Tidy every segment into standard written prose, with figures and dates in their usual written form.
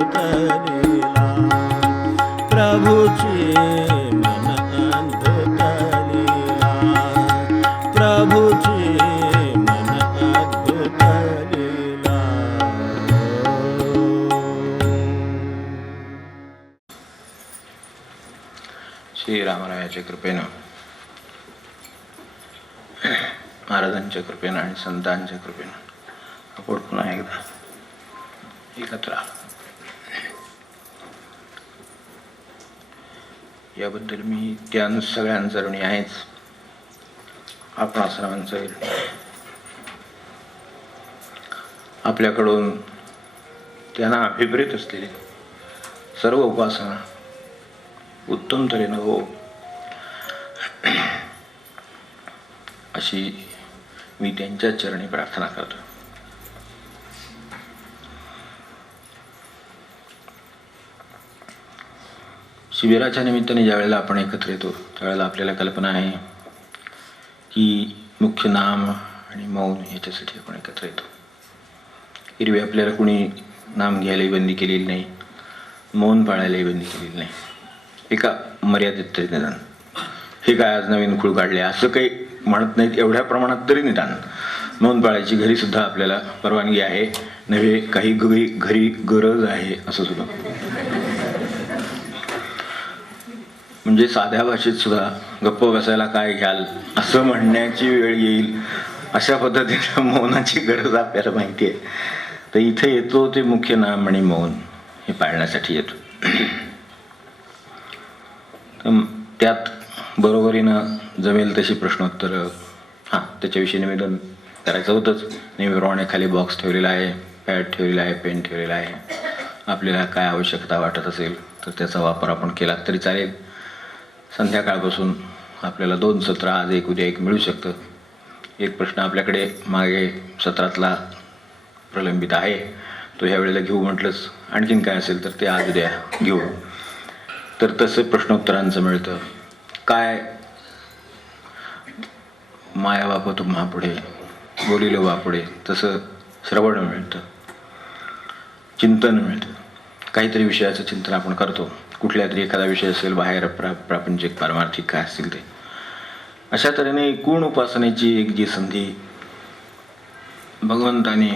लीला, प्रभूची मन अद्भुत लीला, प्रभूची मन अद्भुत लीला. श्रीरामरायाच्या कृपेनं, महाराजांच्या कृपेनं आणि संतांच्या कृपेनं आपण पुन्हा एकदा एकत्र आलो. याबद्दल मी त्या सगळ्यांचा ऋणी आहेच, आपण सर्वांचा ऋणी. आपल्याकडून त्यांना अभिप्रेत असलेली सर्व उपासना उत्तम तऱ्हेनं हो अशी मी त्यांच्या चरणी प्रार्थना करतो. शिबिराच्या निमित्ताने ज्यावेळेला आपण एकत्र येतो त्यावेळेला आपल्याला कल्पना आहे की मुख्य नाम आणि मौन ह्याच्यासाठी आपण एकत्र येतो. एरवी आपल्याला कुणी नाम घ्यायलाही बंदी केलेली नाही, मौन पाळायलाही बंदी केलेली नाही, एका मर्यादित तरी निदान. हे काय आज नवीन खूळ काढले असं काही म्हणत नाहीत एवढ्या प्रमाणात तरी निदान मौन पाळायची घरी सुद्धा आपल्याला परवानगी आहे, नव्हे काही घरी गरज आहे असं सुद्धा. म्हणजे साध्या भाषेत सुद्धा गप्प बसायला काय घ्याल असं म्हणण्याची वेळ येईल अशा पद्धतीनं मौनाची गरज आपल्याला माहिती आहे. तर इथे येतो ते मुख्य नाम आणि मौन हे पाळण्यासाठी येतो. तर त्यात बरोबरीनं जमेल तशी प्रश्नोत्तरं, हां त्याच्याविषयी निवेदन करायचं होतंच. नेहमीप्रमाणे खाली बॉक्स ठेवलेला आहे, पॅड ठेवलेला आहे, पेन ठेवलेला आहे. आपल्याला काय आवश्यकता वाटत असेल तर त्याचा वापर आपण केला तरी चालेल. संध्याकाळपासून आपल्याला 2 सत्र, आज एक उद्या एक मिळू शकतं. एक प्रश्न आपल्याकडे मागे सत्रातला प्रलंबित आहे, तो ह्या वेळेला घेऊ म्हटलंच. आणखीन काय असेल तर ते आज उद्या घेऊ. तर तसं प्रश्नोत्तरांचं मिळतं. काय माया बाप तुम्हा पुढे बोलिलो बापुढे तसं श्रवण मिळतं, चिंतन मिळतं. काहीतरी विषयाचं चिंतन आपण करतो. कुठल्या तरी एखादा विषय असेल, बाहेर प्रापंचिक पारमार्थिक काय असतील ते. अशा तऱ्हेने एकूण उपासनेची एक जी संधी भगवंताने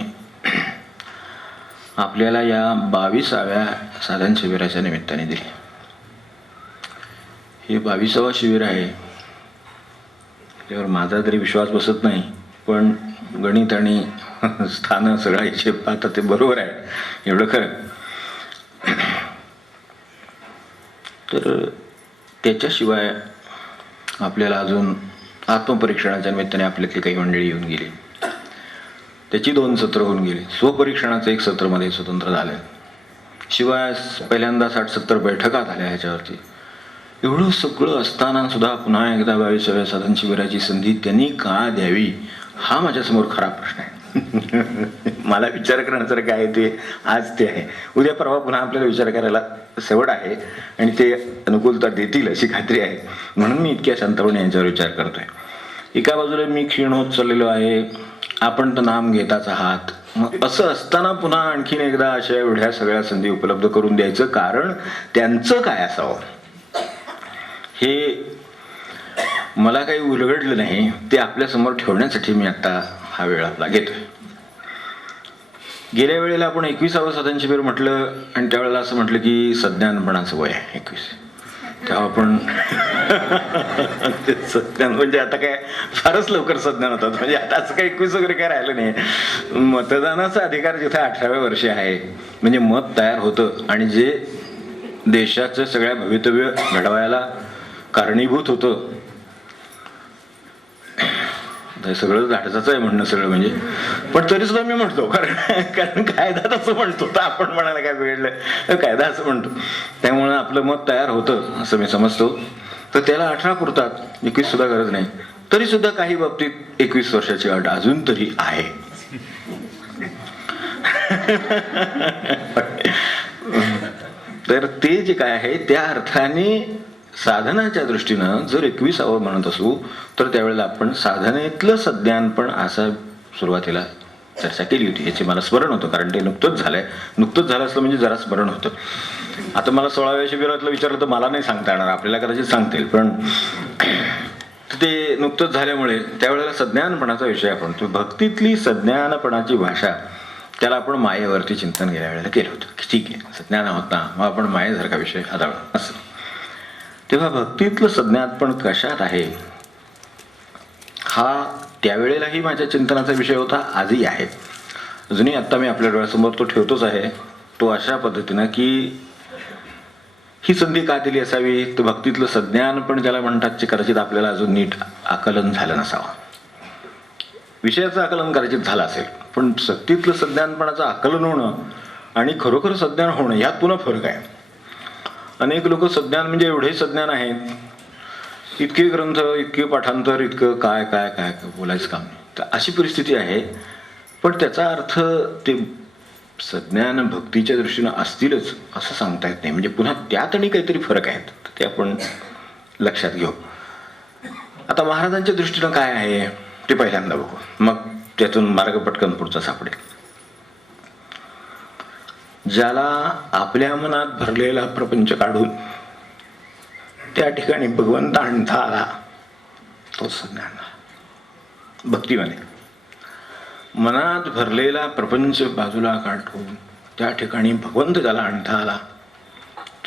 आपल्याला या 22व्या साधन शिबिराच्या निमित्ताने दिली. हे 22वं शिबिर आहे. त्यावर माझा तरी विश्वास बसत नाही, पण गणित आणि स्थानं सगळा हिशेब पाहता ते बरोबर आहे, एवढं खरं. तर त्याच्याशिवाय आपल्याला अजून आत्मपरीक्षणाच्या निमित्ताने आपल्यातली काही मंडळी येऊन गेली, त्याची 2 सत्र होऊन गेली. स्वपरीक्षणाचं 1 सत्र मध्ये स्वतंत्र झालं. शिवाय पहिल्यांदा 60-70 बैठका झाल्या ह्याच्यावरती. एवढं सगळं असताना सुद्धा पुन्हा एकदा 22व्या साधन शिबिराची संधी त्यांनी का द्यावी हा माझ्यासमोर खरा प्रश्न आहे. मला विचार करण्यासारखं आहे ते आज ते आहे. उद्या परवा पुन्हा आपल्याला विचार करायला सवड आहे आणि ते अनुकूलता देतील अशी खात्री आहे. म्हणून मी इतक्या शांतपणे यांच्यावर विचार करतोय. एका बाजूला मी क्षीण होत चाललेलो आहे, आपण तर नाम घेताच आहात. मग असं असताना पुन्हा आणखीन एकदा अशा एवढ्या सगळ्या संधी उपलब्ध करून द्यायचं कारण त्यांचं काय असावं हे मला काही उलगडलं नाही. ते आपल्यासमोर ठेवण्यासाठी मी आता हा वेळ आपला घेतोय. गेल्या वेळेला आपण 21वं साधन शिबिर म्हटलं आणि त्यावेळेला असं म्हटलं की सज्ञानपणाचं वय आहे 21. तेव्हा आपण सज्ञान म्हणजे आता काय फारच लवकर सज्ञान होतात. म्हणजे आता असं काही 21 वगैरे काय राहिलं नाही. मतदानाचा अधिकार जिथे 18व्या वर्षी आहे, म्हणजे मत तयार होतं आणि जे देशाचं सगळ्या भवितव्य घडवायला कारणीभूत होतं, हे सगळं धाडसाचं आहे म्हणणं सगळं म्हणजे. पण तरी सुद्धा मी म्हणतो कारण कायदा तसं म्हणतो, तर आपण म्हणायला काय बिघडलं, कायदा असं म्हणतो. त्यामुळे आपलं मत तयार होतं असं मी समजतो. तर त्याला 18 पुरतात, 21 सुद्धा गरज नाही. तरी सुद्धा काही बाबतीत 21 वर्षाची अट अजून तरी आहे. तर ते जे काय आहे त्या अर्थाने साधनाच्या दृष्टीनं जर 21वं म्हणत असू तर त्यावेळेला आपण साधनेतलं सज्ञानपण असं सुरुवातीला चर्चा केली होती, याचे मला स्मरण होतं, कारण ते नुकतंच झालं असलं म्हणजे जरा स्मरण होतं. आता मला 16व्या शिबिरातलं विचारलं तर मला नाही सांगता येणार, आपल्याला कदाचित सांगता येईल, पण ते नुकतंच झाल्यामुळे त्यावेळेला सज्ञानपणाचा विषय आपण तो भक्तीतली सज्ञानपणाची भाषा, त्याला आपण मायेवरती चिंतन गेल्या वेळेला केलं होतं की ठीक आहे सज्ञान होता मग आपण मायेसारखा विषय हाताळू असं. तेव्हा भक्तीतलं सज्ञानपण कशात आहे हा त्यावेळेलाही माझ्या चिंतनाचा विषय होता, आजही आहे, अजूनही आत्ता मी आपल्या डोळ्यासमोर तो ठेवतोच आहे. तो अशा पद्धतीनं की ही संधी का दिली असावी, तर भक्तीतलं सज्ञान पण ज्याला म्हणतात ते कदाचित आपल्याला अजून नीट आकलन झालं नसावं. विषयाचं आकलन कदाचित झालं असेल, पण सक्तीतलं सज्ञानपणाचं आकलन होणं आणि खरोखर सज्ञान होणं यात पुन्हा फरक आहे. अनेक लोक सज्ञान म्हणजे एवढे सज्ञान आहेत, इतके ग्रंथ, इतके पाठांतर, इतकं काय काय काय बोलायचं काम नाही, तर अशी परिस्थिती आहे. पण त्याचा अर्थ ते सज्ञान भक्तीच्या दृष्टीनं असतीलच असं सांगता येत नाही. म्हणजे पुन्हा त्यात आणि काहीतरी फरक आहेत, ते आपण लक्षात घेऊ. आता महाराजांच्या दृष्टीनं काय आहे ते पहिल्यांदा बघू, मग त्यातून मार्ग पटकन पुढचा सापडेल. ज्याला आपल्या मनात भरलेला प्रपंच काढून त्या ठिकाणी भगवंत आणता आला तो सज्ञान. भक्तीमध्ये मनात भरलेला प्रपंच बाजूला काढून त्या ठिकाणी भगवंत ज्याला आणता आला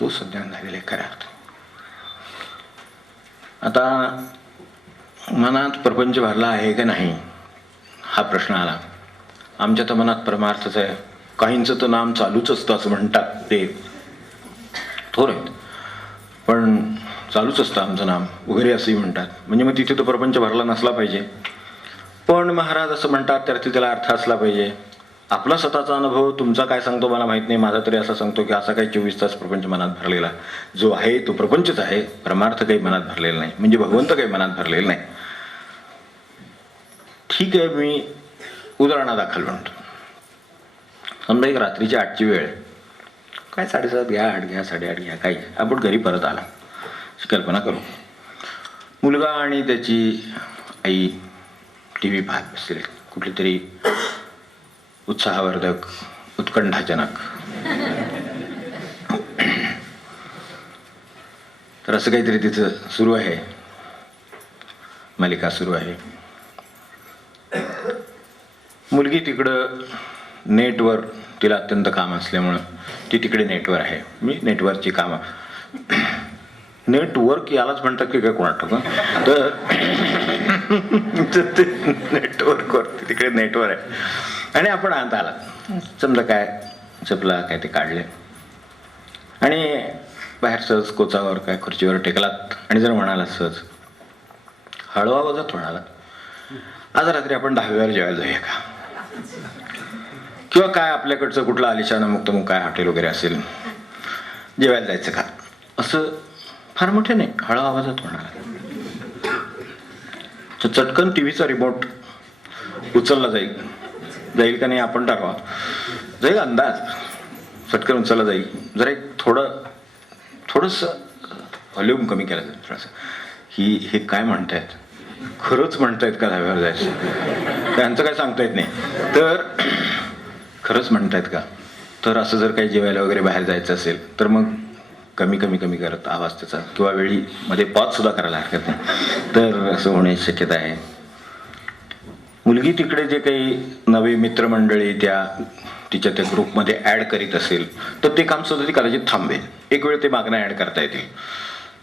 तो सज्ञान झालेले खऱ्या अर्थ. आता मनात प्रपंच भरला आहे का नाही हा प्रश्न आला. आमच्या तर मनात परमार्थच आहे, काहींचं तर नाम चालूच असतं असं म्हणतात, ते थोर आहेत पण चालूच असतं आमचं नाम वगैरे असंही म्हणतात. म्हणजे मग तिथे तो प्रपंच भरला नसला पाहिजे. पण महाराज असं म्हणतात त्यार्थी त्याला अर्थ असला पाहिजे. आपला स्वतःचा अनुभव तुमचा काय सांगतो मला माहित नाही, माझा तरी असा सांगतो की असा काही 24 तास प्रपंच मनात भरलेला जो आहे तो प्रपंचच आहे, परमार्थ काही मनात भरलेला नाही, म्हणजे भगवंत काही मनात भरलेला नाही. ठीक आहे, मी उदाहरणादाखल म्हणतो. समजा एक रात्रीची 8ची वेळ, काय 7:30 घ्या, 8 घ्या, 8:30 घ्या, काही आपण घरी परत आला, कल्पना करू. मुलगा आणि त्याची आई TV पाहत बसले, कुठली तरी उत्साहवर्धक, उत्कंठाजनक, तर असं काहीतरी तिथं सुरू आहे, मालिका सुरू आहे. मुलगी तिकडं नेटवर, तिला अत्यंत काम असल्यामुळं ती तिकडे नेटवर आहे. मी नेटवरची कामं, नेटवर्क यालाच म्हणतात की काय कोणाला ठाऊक, तर नेटवर्कवरती तिकडे नेटवर आहे आणि आपण आत आला. समजा काय चपला काय ते काढले आणि बाहेर सहज कोचावर काय खुर्चीवर टेकलात आणि जर म्हणाला सहज हळवा वजत म्हणाला, आज रात्री आपण 10व्यावर जेवायला जाऊया का, किंवा काय आपल्याकडचं कुठलं आलिशान मुक्तमुख काय हॉटेल वगैरे असेल, जेवायला जायचं का, असं फार मोठे नाही हळवा आवाजात म्हणाला. चटकन टीव्हीचा रिमोट उचलला जाईल का नाही आपण ठरवा, जाईल अंदाज, चटकन उचलला जाईल. जरा एक थोडस व्हॉल्यूम कमी केला जाईल थोडासा. हे काय म्हणतायत, खरंच म्हणतायत का 10व्यावर जायचं, त्यांचं काय सांगता येत नाही, तर खरंच म्हणतायत का, तर असं जर काही जेवायला वगैरे बाहेर जायचं असेल तर मग कमी करत आवाज त्याचा, किंवा वेळी मध्ये पॉज सुद्धा करायला हरकत नाही, तर असं होण्याची शक्यता आहे. मुलगी तिकडे जे काही नवे मित्रमंडळी तिच्या त्या ग्रुपमध्ये ऍड करीत असेल तर ते काम सुद्धा ती कदाचित थांबेल. एक वेळ ते मागणं ऍड करता येतील,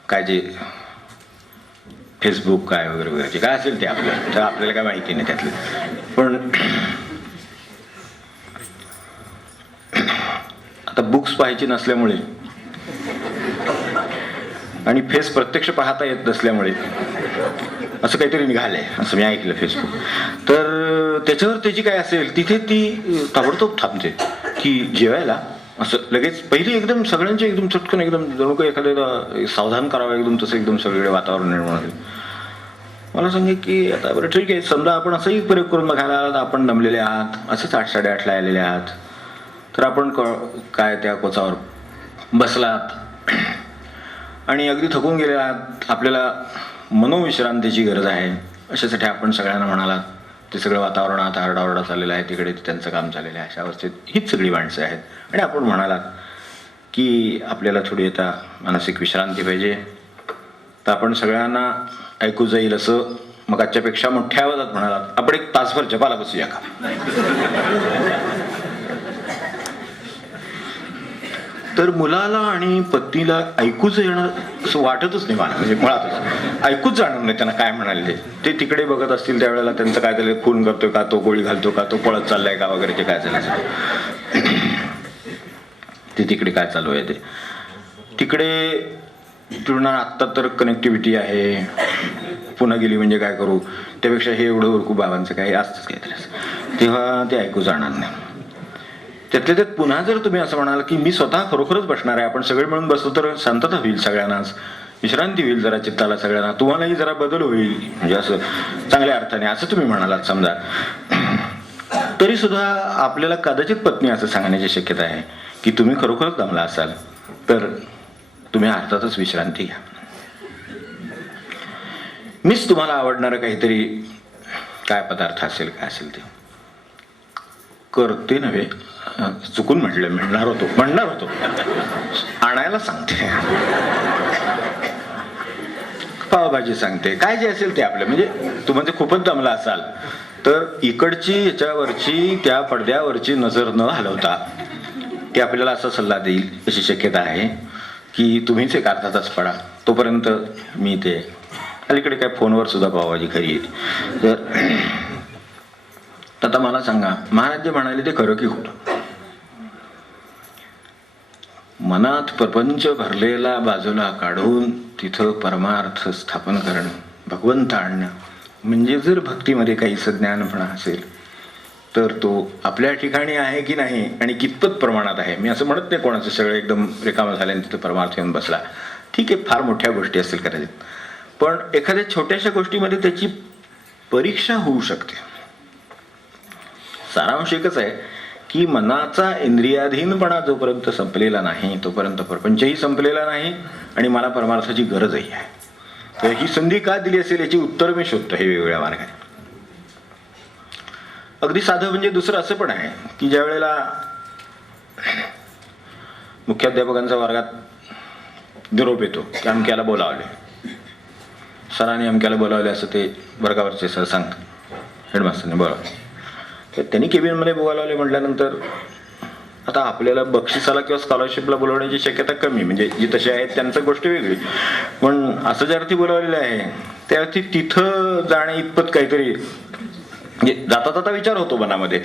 काय जे फेसबुक काय वगैरे वगैरे जे काय असेल ते आपल्याला काय माहिती नाही त्यातलं. पण आता बुक्स पाहायची नसल्यामुळे आणि फेस प्रत्यक्ष पाहता येत नसल्यामुळे असं काहीतरी निघालंय असं मी ऐकलं फेसबुक, तर त्याच्यावर त्याची काय असेल तिथे ती ताबडतोब थांबते की जेवायला, असं लगेच पहिली एकदम सगळ्यांचे एकदम चटकन एकदम जणू काही एखाद्याला सावधान करावं एकदम तसं एकदम सगळीकडे वातावरण निर्माण होईल. मला सांगे की आता बरं ठीक आहे, समजा आपण असंही प्रयोग करून बघायला आलात, आपण दमलेले आहात, असंच 8, 8:30ला आलेले आहात, तर आपण काय त्या कोचावर बसलात आणि अगदी थकून गेले आहात, आपल्याला मनोविश्रांतीची गरज आहे, अशासाठी आपण सगळ्यांना म्हणालात ते सगळं वातावरणात आरडाओरडा चाललेला आहे, तिकडे त्यांचं काम चाललेलं आहे. अशा अवस्थेत हीच सगळी माणसं आहेत. आणि आपण म्हणालात की आपल्याला थोडी आता मानसिक विश्रांती पाहिजे, तर आपण सगळ्यांना ऐकू जाईल असं मग आजच्यापेक्षा मोठ्या आवाजात म्हणालात, आपण एक तासभर जपाला बसूया का? तर मुलाला आणि पत्नीला ऐकूच येणार असं वाटतच नाही मला, म्हणजे मुळातच ऐकूच जाणार नाही त्यांना काय म्हणाले. ते तिकडे बघत असतील त्यावेळेला त्यांचं काय झालं, खून करतोय का तो, गोळी घालतो का तो, पळत चाललाय का वगैरे, ते काय झालं ते तिकडे काय चालू आहे ते तिकडे. पूर्ण आत्ता तर कनेक्टिव्हिटी आहे, पुन्हा गेली म्हणजे काय करू, त्यापेक्षा हे एवढं उरकू बाबांचं काही असतंच काहीतरी, तेव्हा ते ऐकू जाणार नाही. त्यातल्या त्यात पुन्हा जर तुम्ही असं म्हणाल की मी स्वतः खरोखरच बसणार आहे, आपण सगळे मिळून बसलो तर शांतता होईल, सगळ्यांनाच विश्रांती होईल, जरा चित्ताला सगळ्यांना, तुम्हालाही जरा बदल होईल, म्हणजे असं चांगल्या अर्थाने असं तुम्ही म्हणालात समजा, तरी सुद्धा आपल्याला कदाचित पत्नी असं सांगण्याची शक्यता आहे की तुम्ही खरोखरच दमला असाल तर तुम्ही अर्थातच विश्रांती घ्या. मीच तुम्हाला आवडणारं काहीतरी काय पदार्थ असेल, काय असेल ते करते नव्हे, चुकून म्हणणार होतो आणायला सांगते, पावभाजी सांगते, काय जे असेल ते आपलं, म्हणजे तुम्ही ते खूपच दमला असाल तर इकडची याच्यावरची त्या पडद्यावरची नजर न हलवता ते आपल्याला असा सल्ला देईल अशी शक्यता आहे की तुम्हीच एक अर्धा तास पडा, तोपर्यंत मी ते अलीकडे काय फोनवर सुद्धा पावभाजी खरी येते. तर आता मला सांगा, महाराज जे म्हणाले ते खरं की खोटं? मनात प्रपंच भरलेला बाजूला काढून तिथं परमार्थ स्थापन करणं, भगवंत आणणं, म्हणजे जर भक्तीमध्ये काहीच ज्ञानपणा असेल तर तो आपल्या ठिकाणी आहे की नाही आणि कितपत प्रमाणात आहे. मी असं म्हणत नाही कोणाचं सगळं एकदम रिकामं झालं आणि तिथं परमार्थ येऊन बसला, ठीक आहे, फार मोठ्या गोष्टी असतील कदाचित, पण एखाद्या छोट्याशा गोष्टीमध्ये त्याची परीक्षा होऊ शकते. सारांश एकच आहे की मनाचा इंद्रियाधीनपणा जोपर्यंत संपलेला नाही तोपर्यंत प्रपंचही संपलेला नाही आणि मला परमार्थाची गरजही आहे. तर ही संधी का दिली असेल याची उत्तर मी शोधतो हे वेगवेगळ्या मार्गाने. अगदी साधं म्हणजे दुसरं असं पण आहे की ज्या वेळेला मुख्याध्यापकांचा वर्गात निरोप येतो की अमक्याला बोलावले, सरांनी अमक्याला बोलावले असं ते वर्गावरचे सर सांगतात, हेडमास्टरने बोलावले, तर त्यांनी केबिनमध्ये बोलावले म्हटल्यानंतर आता आपल्याला बक्षिसाला किंवा स्कॉलरशिपला बोलवण्याची शक्यता कमी, म्हणजे जी तशी आहेत त्यांचं गोष्ट वेगळी, पण असं ज्या अर्थी बोलावलेलं आहे त्या अर्थी तिथं जाण्या इतपत काहीतरी, म्हणजे जाता जाता विचार होतो मनामध्ये,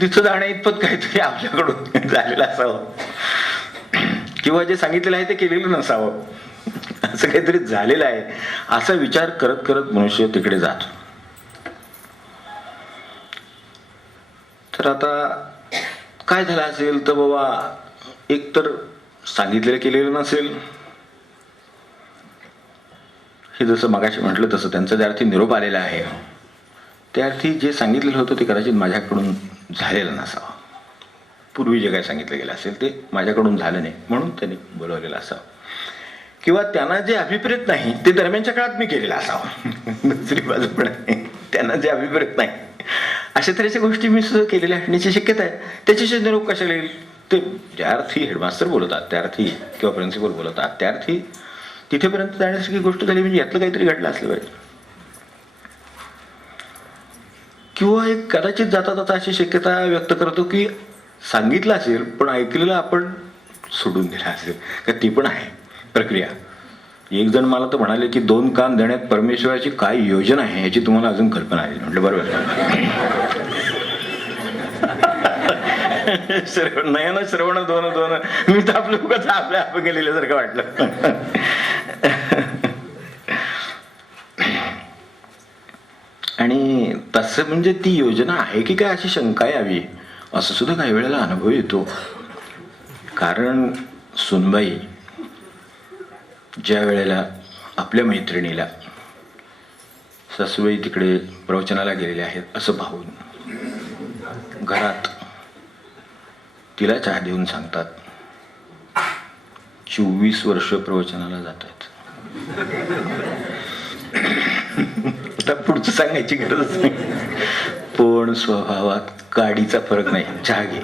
तिथं जाण्या इतपत काहीतरी आपल्याकडून झालेलं असावं किंवा जे सांगितलेलं आहे ते केलेलं नसावं, असं काहीतरी झालेलं आहे असा विचार करत करत मनुष्य तिकडे जातो. तर आता काय झालं असेल तर बाबा, एक तर सांगितलेलं केलेलं नसेल, हे जसं मगाशी म्हटलं तसं त्यांचा ज्या अर्थी निरोप आलेला आहे त्या अर्थी जे सांगितलेलं होतं ते कदाचित माझ्याकडून झालेलं नसावं, पूर्वी जे काय सांगितलं गेलं असेल ते माझ्याकडून झालं नाही म्हणून त्यांनी बोलवलेलं असावं, किंवा त्यांना जे अभिप्रेत नाही ते दरम्यानच्या काळात मी केलेलं असावं. दुसरी बाजू पण आहे, त्यांना जे अभिप्रेत नाही अशा तऱ्हेच्या गोष्टी मी सुद्धा केलेल्या असण्याची शक्यता आहे. त्याच्याशी निरोप कशाला येईल? ते ज्या अर्थी हेडमास्टर बोलवतात त्या अर्थी किंवा प्रिन्सिपल बोलवतात त्या अर्थी तिथेपर्यंत जाण्यासारखी गोष्ट झाली म्हणजे यातलं काहीतरी घडलं असलं पाहिजे. किंवा एक कदाचित जाता जाता अशी शक्यता व्यक्त करतो की सांगितलं असेल पण ऐकलेलं आपण सोडून दिलं असेल का, ती पण आहे प्रक्रिया. एक जण मला तर म्हणाले की 2 कान देण्यात परमेश्वराची काय योजना आहे याची तुम्हाला अजून कल्पना आहे. म्हटलं बरोबर, नयन श्रवण 2 मी तर आपलं उगाच आपल्या गेलेल्यासारखं वाटलं. आणि तसं म्हणजे ती योजना आहे की काय अशी शंका यावी असं सुद्धा काही वेळेला अनुभव येतो. कारण सुनबाई ज्या वेळेला आपल्या मैत्रिणीला सासूबाई तिकडे प्रवचनाला गेलेले आहेत असं पाहून घरात तिला चहा देऊन सांगतात, 24 वर्ष प्रवचनाला जात आहेत. आता पुढचं सांगायची गरजच नाही. पण स्वभावात काडीचा फरक नाही. चहा घे.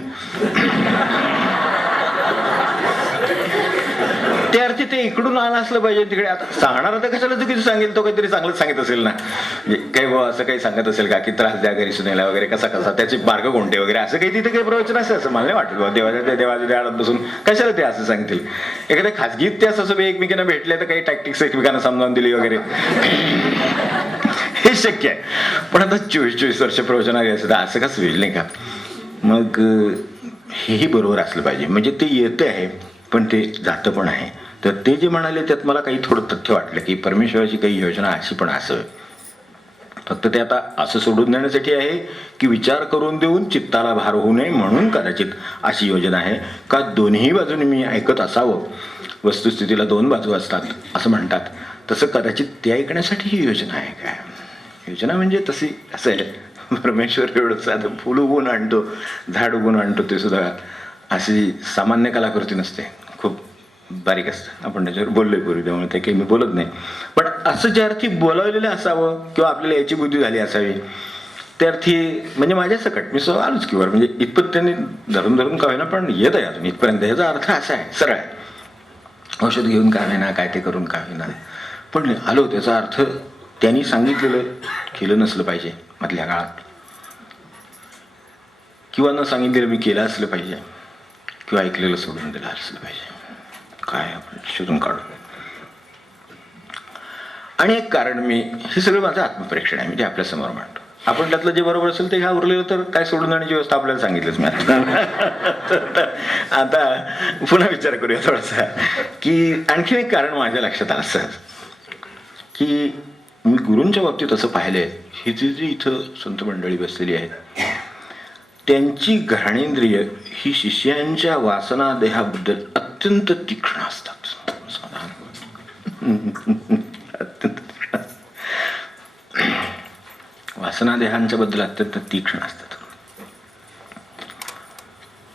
त्या अर्थी ते इकडून आलं असलं पाहिजे तिकडे. आता सांगणार तर कशाला चुकीचं सांगेल, तो काहीतरी चांगलंच सांगत असेल ना. काही बाबा असं काही सांगत असेल का की त्रास द्या घरी सुनेला वगैरे, कसा कसा त्याचे मार्ग कोणते वगैरे, असं काही तिथे काही प्रवचन असेल असं मला नाही वाटत. देवाच्या देवाळात बसून कशाला ते असं सांगतील. एखाद्या खाजगीत ते असं एकमेकांना भेटले तर काही टॅक्टिक्स एकमेकांना समजावून दिली वगैरे हे शक्य आहे. पण आता 24 वर्ष प्रवचनारी असं असं कसं होईल नाही का. मग हेही बरोबर असलं पाहिजे. म्हणजे ते येतं आहे पण ते जातं पण आहे. तर ते जे म्हणाले त्यात मला काही थोडं तथ्य वाटलं की परमेश्वराची काही योजना अशी पण असं. फक्त ते आता असं सोडून देण्यासाठी आहे की विचार करून देऊन चित्ताला भार होऊ नये म्हणून कदाचित अशी योजना आहे का दोन्ही बाजूने मी ऐकत असावं. वस्तुस्थितीला 2 बाजू असतात असं म्हणतात, तसं कदाचित ते ऐकण्यासाठी ही योजना आहे. काय योजना म्हणजे तशी असं आहे, परमेश्वर एवढं साधं फुल उगवून आणतो, झाड उगवून आणतो, ते सुद्धा अशी सामान्य कलाकृती नसते, खूप बारीक असतं. आपण त्याच्यावर बोललोय पूर्वी, त्यामुळे ते काही मी बोलत नाही. पण असं ज्या अर्थी बोलावलेलं असावं किंवा आपल्याला याची बुद्धी झाली असावी त्या अर्थी म्हणजे माझ्या सकट मी सगळं आलोच किंवा म्हणजे इतपत त्यांनी धरून धरून का होईना पण येत आहे अजून इथपर्यंत. याचा अर्थ असा आहे, सरळ आहे, औषध घेऊन का होईना, काय ते करून का होईना, पण आलो. त्याचा अर्थ त्यांनी सांगितलेलं केलं नसलं पाहिजे मधल्या काळात, किंवा न सांगितलेलं मी केलं असलं पाहिजे, किंवा ऐकलेलं सोडून दिलं असलं पाहिजे. काय आपण शोधून काढू. आणि एक कारण, मी हे सगळं माझं आत्मपरीक्षण आहे, मी ते आपल्या समोर मांडतो. आपण त्यातलं जे बरोबर असेल ते उरलेलं तर काय सोडून जाण्याची व्यवस्था आपल्याला सांगितलंच मी आता पुन्हा विचार करूया थोडासा की आणखी एक कारण माझ्या लक्षात आलं सहज की मी गुरूंच्या बाबतीत असं पाहिलंय, ही जी इथं संत मंडळी बसलेली आहेत त्यांची घ्राणेंद्रिय ही शिष्यांच्या वासना देहाबद्दल अत्यंत तीक्ष्ण असतात. अत्यंत वासना देहांच्या बद्दल अत्यंत तीक्ष्ण असतात.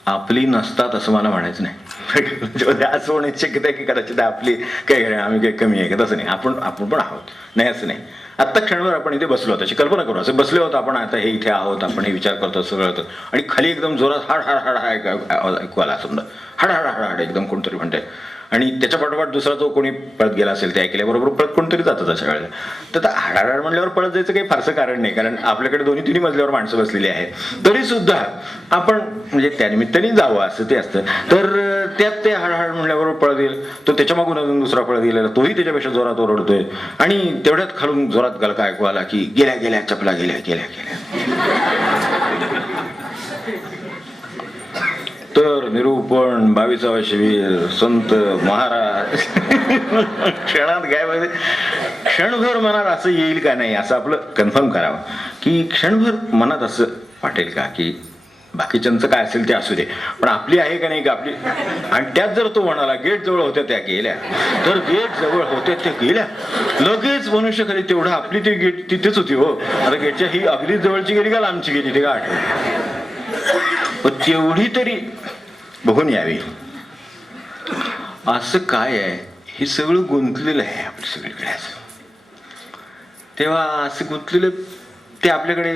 आपली नसतात असं मला म्हणायचं नाही. असं होण्याची शक्यता आहे की कदाचित आपली काही आम्ही काही कमी आहे का, तसं नाही. आपण पण आहोत, नाही असं नाही. आत्ता क्षणभर आपण इथे बसलो होतो, अशी कल्पना करू, असं बसले होतो आपण, आता हे इथे आहोत, आपण हे विचार करतो सगळं होतं, आणि खाली एकदम जोरात हाड हाड हाड हाड ऐकू आला. समजा हाड हाड हाड हाड एकदम कोणतरी म्हणतंय, आणि त्याच्या पाठोपाठ दुसरा जो कोणी पळत गेला असेल ते ऐकल्याबरोबर पळत कोणतरी जातं अशा वेळेला. तर हाडाहाड म्हणल्यावर पळत जायचं काही फारसं कारण नाही, कारण आपल्याकडे 2-3 मजल्यावर माणसं बसलेली आहेत. तरी सुद्धा आपण म्हणजे त्यानिमित्ताने जावं असं ते असतं. तर त्यात ते हाडहाड म्हणल्याबरोबर पळत येईल, तो त्याच्या मागून अजून दुसरा पळत गेलेला, तोही त्याच्यापेक्षा जोरात ओरडतोय, आणि तेवढ्यात खालून जोरात गलका ऐकू आला की गेल्या गेल्या चपला गेल्या गेल्या गेल्या. तर निरूपण 22वा शिबिर संत महाराज क्षणात गायब. क्षणभर मनात असं येईल का नाही असं आपलं कन्फर्म करावं की क्षणभर मनात असं वाटेल का की बाकीच्यांचं काय असेल ते असू दे, पण आपली आहे का नाही का आपली. आणि त्यात जर तो म्हणाला गेट जवळ होत्या त्या गेल्या, तर गेट जवळ होत्या त्या गेल्या, लगेच मनुष्य खरी तेवढं आपली ती गेट तिथेच होती. हो, आता गेटच्या ही अगदी जवळची गेली का लांबची गेली ते का आठवण, तेवढी तरी बघून यावी. असं काय आहे, हे सगळं गुंतलेलं आहे आपल्या सगळीकडे. असं तेव्हा असं गुंतलेलं ते आपल्याकडे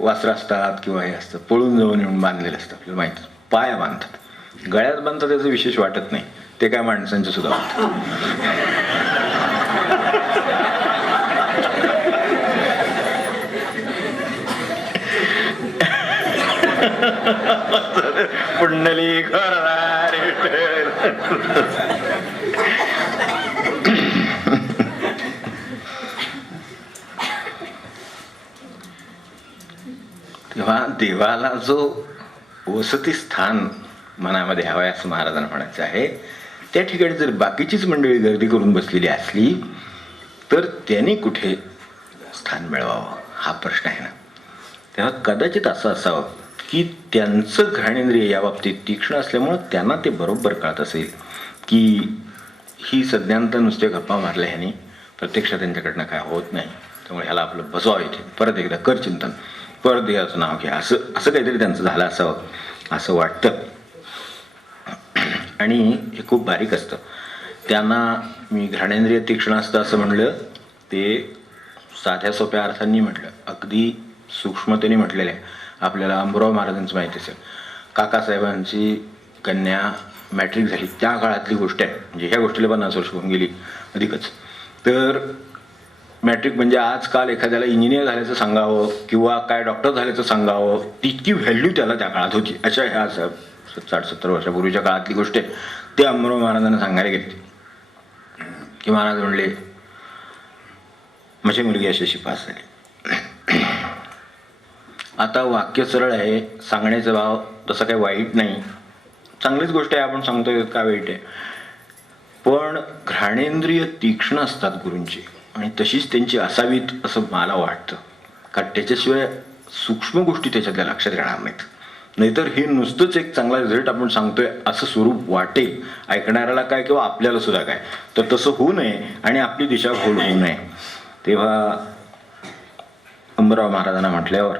वासरं असतात किंवा हे असतं, पळून जाऊन येऊन बांधलेलं असतं. आपल्याला माहिती, पाया बांधतात, गळ्यात बांधतात, त्याचं विशेष वाटत नाही, ते काय माणसांचं सुद्धा वाटतं. पुंडली तेव्हा देवाला जो वसती स्थान मनामध्ये हवंय असं महाराजांना म्हणायचं आहे, त्या ठिकाणी जर बाकीचीच मंडळी गर्दी करून बसलेली असली तर त्यांनी कुठे स्थान मिळवावं हा प्रश्न आहे ना. तेव्हा कदाचित असं असावं की त्यांचं घ्राणेंद्रिय या बाबतीत तीक्ष्ण असल्यामुळं त्यांना ते बरोबर कळत असेल की ही सध्यांत नुसते गप्पा मारल्या ह्यानी प्रत्यक्षात त्यांच्याकडनं काय होत नाही, त्यामुळे ह्याला आपलं बसवावं इथे, परत एकदा कर चिंतन, परत देवाचं नाव घ्या, असं काहीतरी त्यांचं झालं असावं असं वाटतं. आणि हे खूप बारीक असतं. त्यांना मी घ्राणेंद्रिय तीक्ष्ण असतं असं म्हणलं, ते साध्या सोप्या अर्थांनी म्हटलं, अगदी सूक्ष्मतेने म्हटलेलं आहे. आपल्याला अंबुराव महाराजांचं माहिती असेल, काकासाहेबांची कन्या मॅट्रिक झाली त्या काळातली गोष्ट आहे. म्हणजे ह्या गोष्टीला 50 वर्ष होऊन गेली अधिकच. तर मॅट्रिक म्हणजे आजकाल एखाद्याला इंजिनियर झाल्याचं सांगावं किंवा काय डॉक्टर झाल्याचं सांगावं, तितकी व्हॅल्यू त्याला त्या काळात होती. अशा ह्या 60-70 वर्षापूर्वीच्या काळातली गोष्ट आहे. ते अंबुराव महाराजांना सांगायला गेले की महाराज म्हणले माझी मुलगी अशी पास झाली. आता वाक्य सरळ आहे, सांगण्याचा भाव तसं काही वाईट नाही, चांगलीच गोष्ट आहे, आपण सांगतोय का वाईट आहे. पण घ्राणेंद्रिय तीक्ष्ण असतात गुरूंची, आणि तशीच त्यांची असावीत असं मला वाटतं. कारण त्याच्याशिवाय सूक्ष्म गोष्टी त्याच्यातल्या लक्षात येणार नाहीत. नाहीतर हे नुसतंच एक चांगला रिझल्ट आपण सांगतोय असं स्वरूप वाटेल ऐकणाऱ्याला काय किंवा आपल्याला सुद्धा काय. तर तसं होऊ नये आणि आपली दिशा भूल होऊ नये. तेव्हा अंबुराव महाराजांना म्हटल्यावर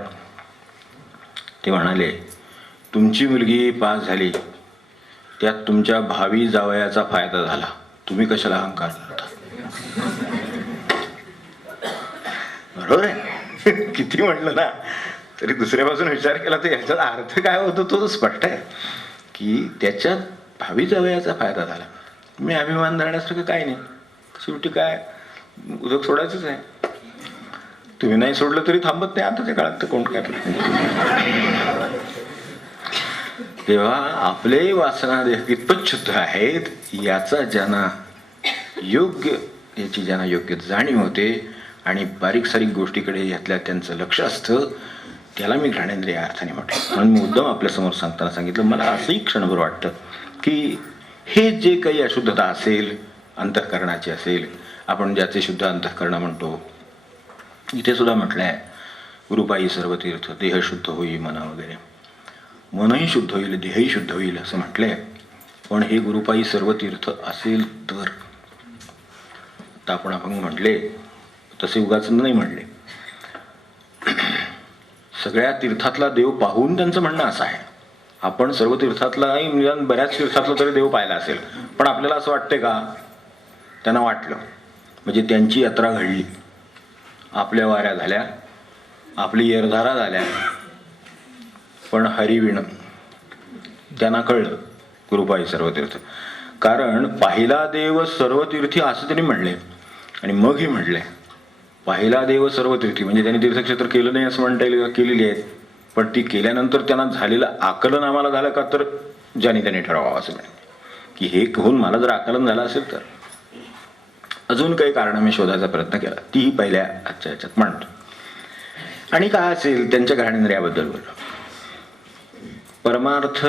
ते म्हणाले, तुमची मुलगी पास झाली त्यात तुमच्या भावी जावयाचा फायदा झाला, तुम्ही कशाला अहंकार करता. बरोबर आहे. किती म्हटलं ना तरी दुसऱ्यापासून विचार केला तर याचा अर्थ काय होतो तो स्पष्ट आहे की त्याच्यात भावी जावयाचा फायदा झाला. मी अभिमान धरण्यासारखं काय नाही. शेवटी काय उदक सोडायचंच आहे. तुम्ही नाही सोडलं तरी थांबत नाही आताच्या काळात, तर कोण काय प्रश्न. तेव्हा आपले वासना कितपत शुद्ध आहेत याचा ज्यांना योग्य जाणीव होते आणि बारीक सारीक गोष्टीकडे यातल्या त्यांचं लक्ष असतं, त्याला मी घ्राणेंद्रिय अर्थाने म्हटलं. म्हणून मी मुद्दाम आपल्यासमोर सांगताना सांगितलं, मला असंही क्षणभर वाटतं की हे जे काही अशुद्धता असेल अंतःकरणाची असेल, आपण ज्याचे शुद्ध अंतःकरण म्हणतो, इथे सुद्धा म्हटलं आहे गुरुपायी सर्व तीर्थ देह शुद्ध होईल मन वगैरे. मनही शुद्ध होईल देहही शुद्ध होईल असं म्हटलंय. पण हे गुरुपायी सर्व तीर्थ असेल तर, आता आपण अभंग म्हटले तसे उगाच नाही म्हणले. सगळ्या तीर्थातला देव पाहून त्यांचं म्हणणं असं आहे. आपण सर्व तीर्थातलाही निदान बऱ्याच तीर्थातला तरी देव पाहिला असेल, पण आपल्याला असं वाटतंय का. त्यांना वाटलं म्हणजे त्यांची यात्रा घडली, आपल्या वाऱ्या झाल्या, आपली येरधारा झाल्या, पण हरिविण त्यांना कळलं गुरुपायी सर्व तीर्थ. कारण पाहिला देव सर्व तीर्थी असं त्यांनी म्हणले आणि मग हे म्हणले पाहिला देव सर्व तीर्थी, म्हणजे त्यांनी तीर्थक्षेत्र केलं नाही असं म्हणता येईल, केलेली आहेत, पण ती केल्यानंतर त्यांना झालेलं आकलन आम्हाला झालं का, तर ज्याने त्याने ठरवावं असं म्हणे की हे होऊन मला जर आकलन झालं असेल तर. अजून काही कारण मी शोधायचा प्रयत्न केला, तीही पहिल्या आजच्या ह्याच्यात म्हणतो. आणि काय असेल त्यांच्या घ्राणेंद्रियाबद्दल बोललो. परमार्थ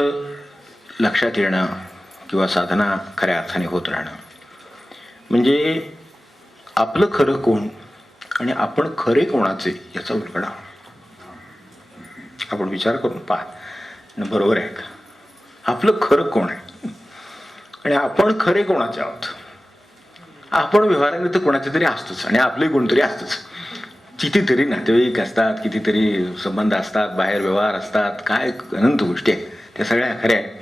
लक्षात येणं किंवा साधना खऱ्या अर्थाने होत राहणं म्हणजे आपलं खरं कोण आणि आपण खरे कोणाचे याचा उलगडा आपण विचार करून पहा. बरोबर आहे का. आपलं खरं कोण आहे आणि आपण खरे कोणाचे आहोत. आपण व्यवहाराने तर कोणाचे तरी असतोच आणि आपले गुण तरी असतोच. कितीतरी नातेवाईक असतात, कितीतरी संबंध असतात, बाहेर व्यवहार असतात, काय अनंत गोष्टी आहेत, त्या सगळ्या खऱ्या आहेत.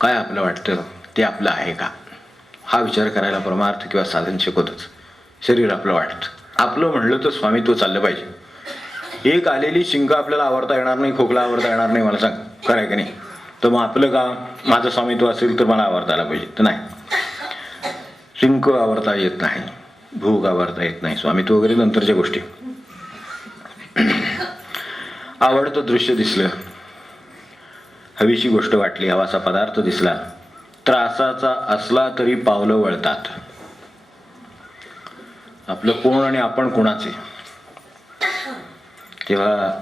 काय आपलं वाटतं ते आपलं आहे का हा विचार करायला परमार्थ किंवा साधन शिकवतच. शरीर आपलं वाटतं, आपलं म्हणलं तर स्वामित्व चाललं पाहिजे. एक आलेली शिंक आपल्याला आवरता येणार नाही, खोकला आवरता येणार नाही, मला सांग खरं आहे का नाही. तर मग आपलं का माझं स्वामित्व असेल तर मला आवरता आला पाहिजे, तर नाही. शिंक आवरता येत नाही, भूक आवरता येत नाही, स्वामित्व वगैरे नंतरच्या गोष्टी. आवडतं दृश्य दिसलं, हवीची गोष्ट वाटली, हवाचा पदार्थ दिसला, त्रासाचा असला तरी पावलं वळतात. आपलं कोण आणि आपण कोणाचे. तेव्हा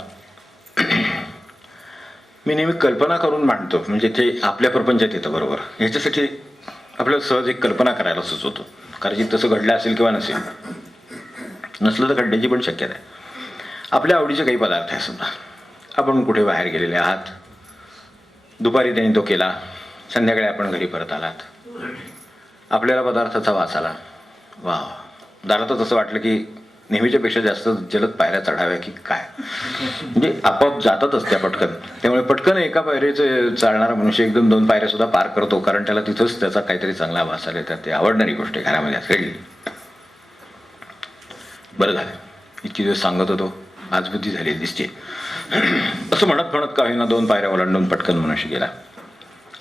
मी नेहमी कल्पना करून मांडतो, म्हणजे ते आपल्या प्रपंचात येतं बरोबर. ह्याच्यासाठी आपल्याला सहज एक कल्पना करायला सुचवतो, कारण तसं घडलं असेल किंवा नसेल, नसलं तर घडण्याची पण शक्यता आहे. आपल्या आवडीचे काही पदार्थ आहे समजा, आपण कुठे बाहेर गेलेले आहात, दुपारी त्यांनी तो केला, संध्याकाळी आपण घरी परत आलात, आपल्याला पदार्थाचा वास आला, वा दारातच असं वाटलं की नेहमीच्या पेक्षा जास्त जलद पायऱ्या चढाव्या की काय, म्हणजे आपोआप जातातच त्या पटकन. त्यामुळे पटकन एका पायरीचं चालणारा मनुष्य एकदम 2 पायऱ्या सुद्धा पार करतो, कारण त्याला तिथंच त्याचा काहीतरी चांगला वास आला, तर ते आवडणारी गोष्ट आहे घरामध्ये घडली. बरं झालं इतकी दिवस सांगत होतो, आज बुद्धी झाली दिसते. असं म्हणत म्हणत का होईना 2 पायऱ्या ओलांडून पटकन मनुष्य गेला.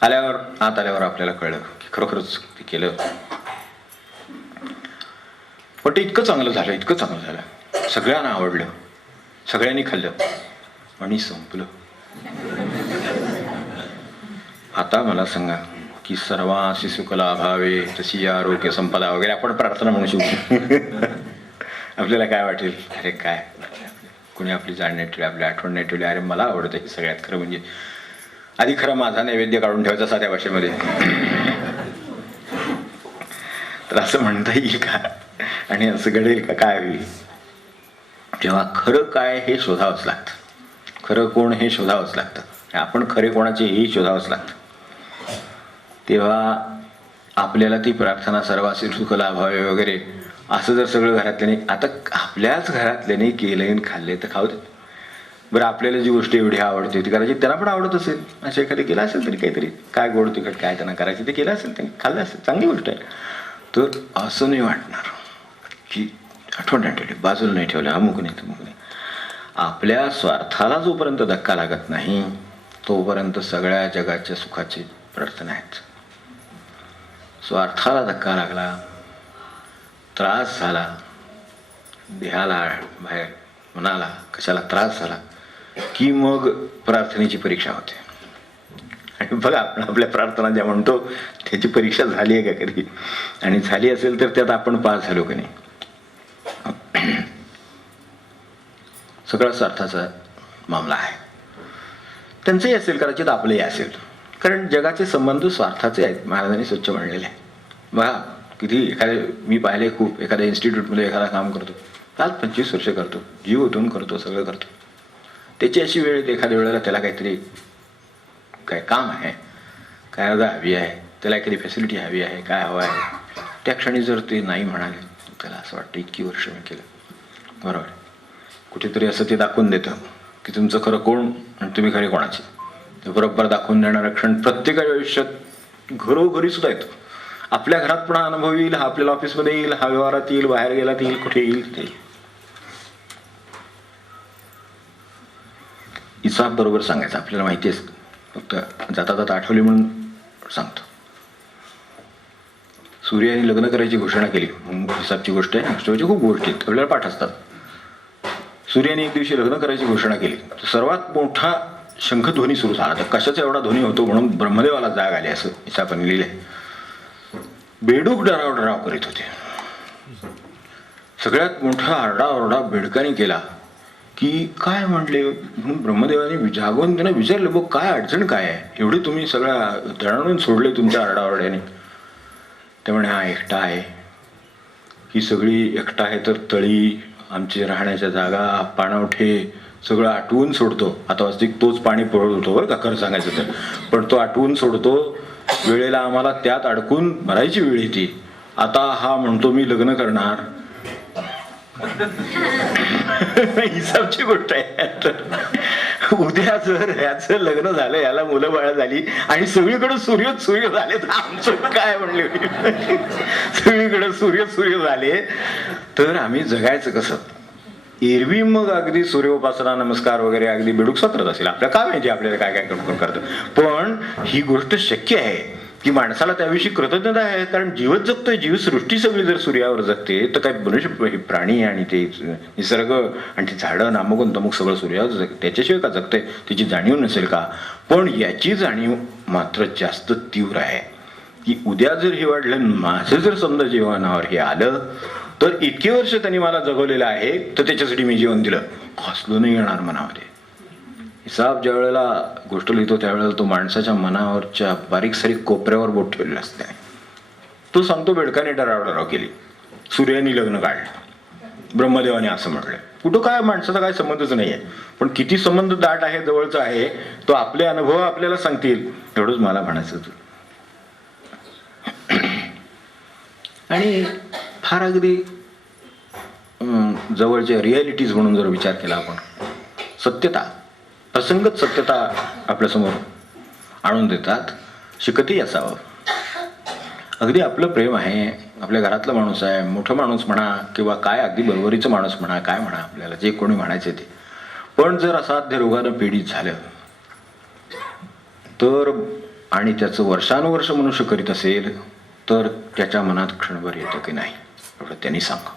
आत आल्यावर आपल्याला कळलं की खरोखरच ते केलं. पण ते इतकं चांगलं झालं, सगळ्यांना आवडलं, सगळ्यांनी खाल्लं आणि संपलं. आता मला सांगा की सर्वांशी सुखलाभावे तशी आरोग्य संपदा वगैरे आपण प्रार्थना म्हणू शकतो. आपल्याला काय वाटेल, अरे काय कोणी आपली जाण नाही ठेवली, आपली आठवण नाही ठेवली, अरे मला आवडतं हे सगळ्यात खरं म्हणजे. आधी खरं माझा नैवेद्य काढून ठेवायचा साध्या भाषेमध्ये, तर असं म्हणता येईल का आणि असं घडेल का, काय होईल. जेव्हा खरं काय हे शोधावंच लागतं, खरं कोण हे शोधावंच लागतं, आपण खरे कोणाचे हे शोधावंच लागतं, तेव्हा आपल्याला ती प्रार्थना सर्वांशी सुख लाभावे वगैरे असं जर सगळं घरातल्याने, आता आपल्याच घरातल्याने केलंय खाल्ले तर खाऊ दे बरं. आपल्याला जी गोष्ट एवढी आवडते ती करायची, त्यांना पण आवडत असेल, असं एखादं केलं असेल तरी काहीतरी, काय गोड तिखट काय त्यांना करायचं ते केलं असेल, त्यांनी खाल्लं असेल, चांगली गोष्ट आहे. तर असं नाही वाटणार की आठवण नाही ठेवली, बाजूला नाही ठेवलं, अमुक नाही तमुक नाही. आपल्या स्वार्थाला जोपर्यंत धक्का लागत नाही तोपर्यंत सगळ्या जगाच्या सुखाची प्रार्थना आहेत. स्वार्थाला धक्का लागला, त्रास झाला, देहाला बाहेर मनाला कशाला त्रास झाला की मग प्रार्थनेची परीक्षा होते. आणि बघा आपण आपल्या प्रार्थना ज्या म्हणतो त्याची परीक्षा झाली आहे का कधी, आणि झाली असेल तर त्यात आपण पास झालो का नाही. सगळा स्वार्थाचा मामला आहे. त्यांचंही असेल कदाचित, आपलंही असेल, कारण जगाचे संबंध स्वार्थाचे आहेत, महाराजांनी स्वच्छ म्हणलेले आहे. बघा किती मी पाहिले खूप, एखाद्या इन्स्टिट्यूटमध्ये एखादा काम करतो, 25 वर्ष करतो, जीव ओतून करतो, सगळं करतो, त्याची अशी वेळ येते एखाद्या वेळेला त्याला काहीतरी काय काम आहे, काय अर्धा हवी आहे, त्याला एखादी फॅसिलिटी हवी आहे, काय हवं आहे, त्या क्षणी जर ते नाही म्हणाले त्याला असं वाटतं इतकी वर्ष मी केलं. बरोबर, कुठेतरी असं ते दाखवून देतं की तुमचं खरं कोण आणि तुम्ही खरे कोणाचे. ते बरोबर दाखवून देणारं क्षण प्रत्येकाच्या आयुष्यात घरोघरी सुद्धा येतो. आपल्या घरात पण अनुभव येईल, हा आपल्याला ऑफिसमध्ये येईल, हा व्यवहारात येईल, बाहेर गेलात येईल, कुठे येईल ते. हिसाब बरोबर सांगायचा, आपल्याला माहिती आहे, फक्त जाता जाता आठवली म्हणून सांगतो. सूर्याने लग्न करायची घोषणा केली, हिसाबची गोष्ट आहे, अष्टमीची खूप गोष्टी आहेत, आपल्याला पाठ असतात. सूर्याने एक दिवशी लग्न करायची घोषणा केली, सर्वात मोठा शंखध्वनी सुरू झाला. तर कशाचा एवढा ध्वनी होतो म्हणून ब्रह्मदेवाला जाग आली असं हिसाबाने लिहिलंय. बेडूक डराव करीत होते. सगळ्यात मोठा आरडाओरडा बेडकाने केला की काय म्हणले म्हणून ब्रह्मदेवाने जागवून त्यांना विचारलं, बघ काय अडचण काय आहे, एवढे तुम्ही सगळ्या दणाणून सोडले तुमच्या आरडाओरड्याने. ते म्हणे हा एकटा आहे, ही सगळी एकटा आहे, तर तळी, आमची राहण्याच्या जागा, पाणवठे सगळं आटवून सोडतो. आता वास्तविक तोच पाणी पळत होतो बरं का, खरं सांगायचं तर, पण तो आटवून सोडतो. वेळेला आम्हाला त्यात अडकून मरायची वेळ येते. आता हा म्हणतो मी लग्न करणार. हिसाबची गोष्ट आहे. उद्या जर याचं लग्न झालं, याला मुलं बाळ झाली आणि सगळीकडे सूर्य झाले तर आमचं काय म्हणले, सगळीकडे सूर्य झाले तर आम्ही जगायचं कसं. एरवी मग अगदी सूर्योपासना नमस्कार वगैरे अगदी बेडूक सत्रत असेल, आपल्याला काय माहिती आपल्याला काय काय करतं. पण ही गोष्ट शक्य आहे की माणसाला त्याविषयी कृतज्ञता आहे, कारण जीवच जगतोय, जीवसृष्टी सगळी जर सूर्यावर जगते तर काय मनुष्य प्राणी आणि ते निसर्ग आणि ते झाडं नामक तमुक सगळं सूर्यावर जगते, त्याच्याशिवाय का जगतंय त्याची जाणीव नसेल का. पण याची जाणीव मात्र जास्त तीव्र आहे की उद्या जर हे वाढलं, माझं जर समजा जीवनावर हे आलं तर इतकी वर्ष त्यांनी मला जगवलेलं आहे तर त्याच्यासाठी मी जीवन दिलं, हसलो नाही येणार मनामध्ये. हिसाब ज्या वेळेला गोष्ट लिहितो त्यावेळेला तो माणसाच्या मनावरच्या बारीक सारीक कोपऱ्यावर बोट ठेवलेलं असते. तो सांगतो बेडकाने डराव केली, सूर्याने लग्न काढलं, ब्रह्मदेवाने असं म्हटलं. कुठं काय माणसाचा काय संबंधच नाहीये, पण किती संबंध दाट आहे, जवळचा आहे, तो आपले अनुभव आपल्याला सांगतील एवढंच मला म्हणायचं होतं. आणि फार अगदी जवळच्या रियालिटीज म्हणून जर विचार केला आपण, सत्यता, प्रसंगत सत्यता आपल्यासमोर आणून देतात. शिकतही असावं. अगदी आपलं प्रेम आहे, आपल्या घरातला माणूस आहे, मोठा माणूस म्हणा किंवा काय अगदी बरोबरीचं माणूस म्हणा, काय म्हणा आपल्याला जे कोणी म्हणायचे ते. पण जर असाध्य रोगानं पीडित झालं तर आणि त्याचं वर्षानुवर्ष मनुष्य करीत असेल तर त्याच्या मनात क्षणभर येतं की नाही एवढं त्यांनी सांगा.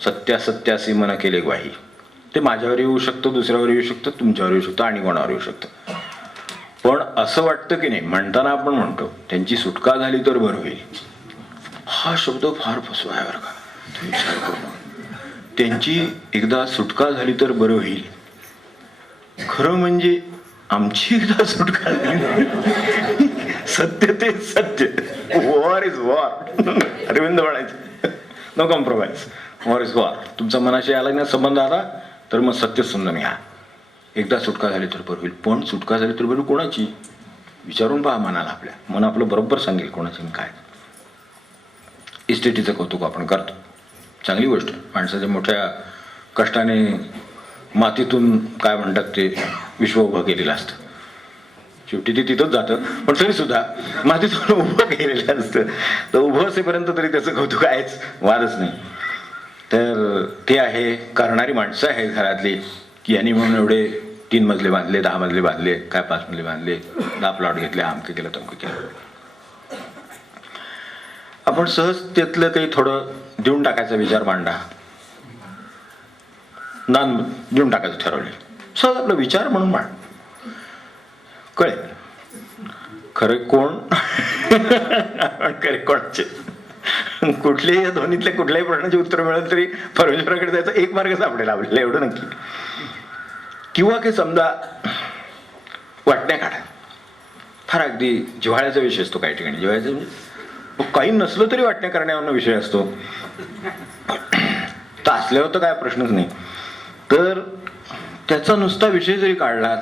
सत्यासत्यासी मन केले ग्वाही. ते माझ्यावर येऊ शकतं, दुसऱ्यावर येऊ शकतं, तुमच्यावर येऊ शकतं आणि कोणावर येऊ शकतं. पण असं वाटतं की नाही, म्हणताना आपण म्हणतो त्यांची सुटका झाली तर बरं होईल. हा शब्द फार फसवा आहे बरं का. तुम्ही विचार करू, त्यांची एकदा सुटका झाली तर बरं होईल. खरं म्हणजे आमची एकदा सुटका झाली. सत्य ते सत्य. War is war. अरविंद म्हणायचं no compromise. War is war. तुमचा मनाशी आला ना संबंध आला तर मग सत्य समजून घ्या. एकदा सुटका झाली तर बरं होईल. पण सुटका झाली तर बरं कोणाची विचारून पहा मनाला. आपल्या मन आपलं बरोबर सांगेल कोणाची काय. इस्टेटीचं कौतुक आपण करतो, चांगली गोष्ट. माणसाच्या मोठ्या कष्टाने मातीतून काय म्हणतात ते विश्व उभं केलेलं असतं. शेवटी ते तिथंच जातं, पण तरी सुद्धा मातीतून उभं केलेलं असतं. तर उभं असेपर्यंत तरी त्याचं कौतुक आहेच, वादच नाही. तर ते आहे, करणारी माणसं आहेत घरातली की यांनी म्हणून एवढे 3 मजले बांधले, 10 मजले बांधले, काय 5 मजले बांधले, 10 प्लॉट घेतले, आमके केलं तमके केलं. आपण सहज त्यातलं काही थोडं देऊन टाकायचा विचार मांडा. दान देऊन टाकायचं ठरवले, सहज आपला विचार म्हणून मांड. कळेल खरे कोण खरे कोणाचे. कुठलेही या दोन्हीतल्या कुठल्याही प्रश्नाचे उत्तर मिळेल तरी परमेश्वराकडे जायचा एक मार्ग सापडेल आपल्याला, एवढं नक्की. किंवा काही समजा वाटण्या काढा. फार अगदी जिव्हाळ्याचा विषय असतो काही ठिकाणी. जिव्हाळ्याचा म्हणजे काही नसलं तरी वाटण्या करण्यावर विषय असतो. तर असल्यावर तर काय प्रश्नच नाही. तर त्याचा नुसता विषय जरी काढला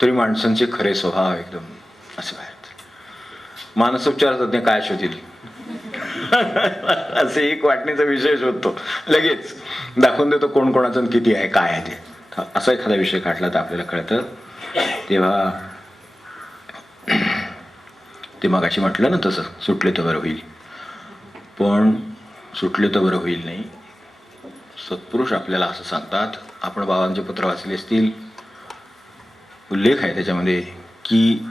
तरी माणसांचे खरे स्वभाव एकदम असे बाहेर. मानसोपचार तज्ञ काय शोधील असे एक वाटणीचा विषय शोधतो, लगेच दाखवून देतो कोण कोणाचं किती आहे काय आहे ते. असा एखादा विषय काढला तर आपल्याला कळतं. तेव्हा ते मगाशी म्हटलं ना तसं, सुटले तर बरं होईल. पण सुटले तर बरं होईल नाही. सत्पुरुष आपल्याला असं सांगतात. आपण बाबांचे पत्र वाचले असतील, उल्लेख आहे त्याच्यामध्ये की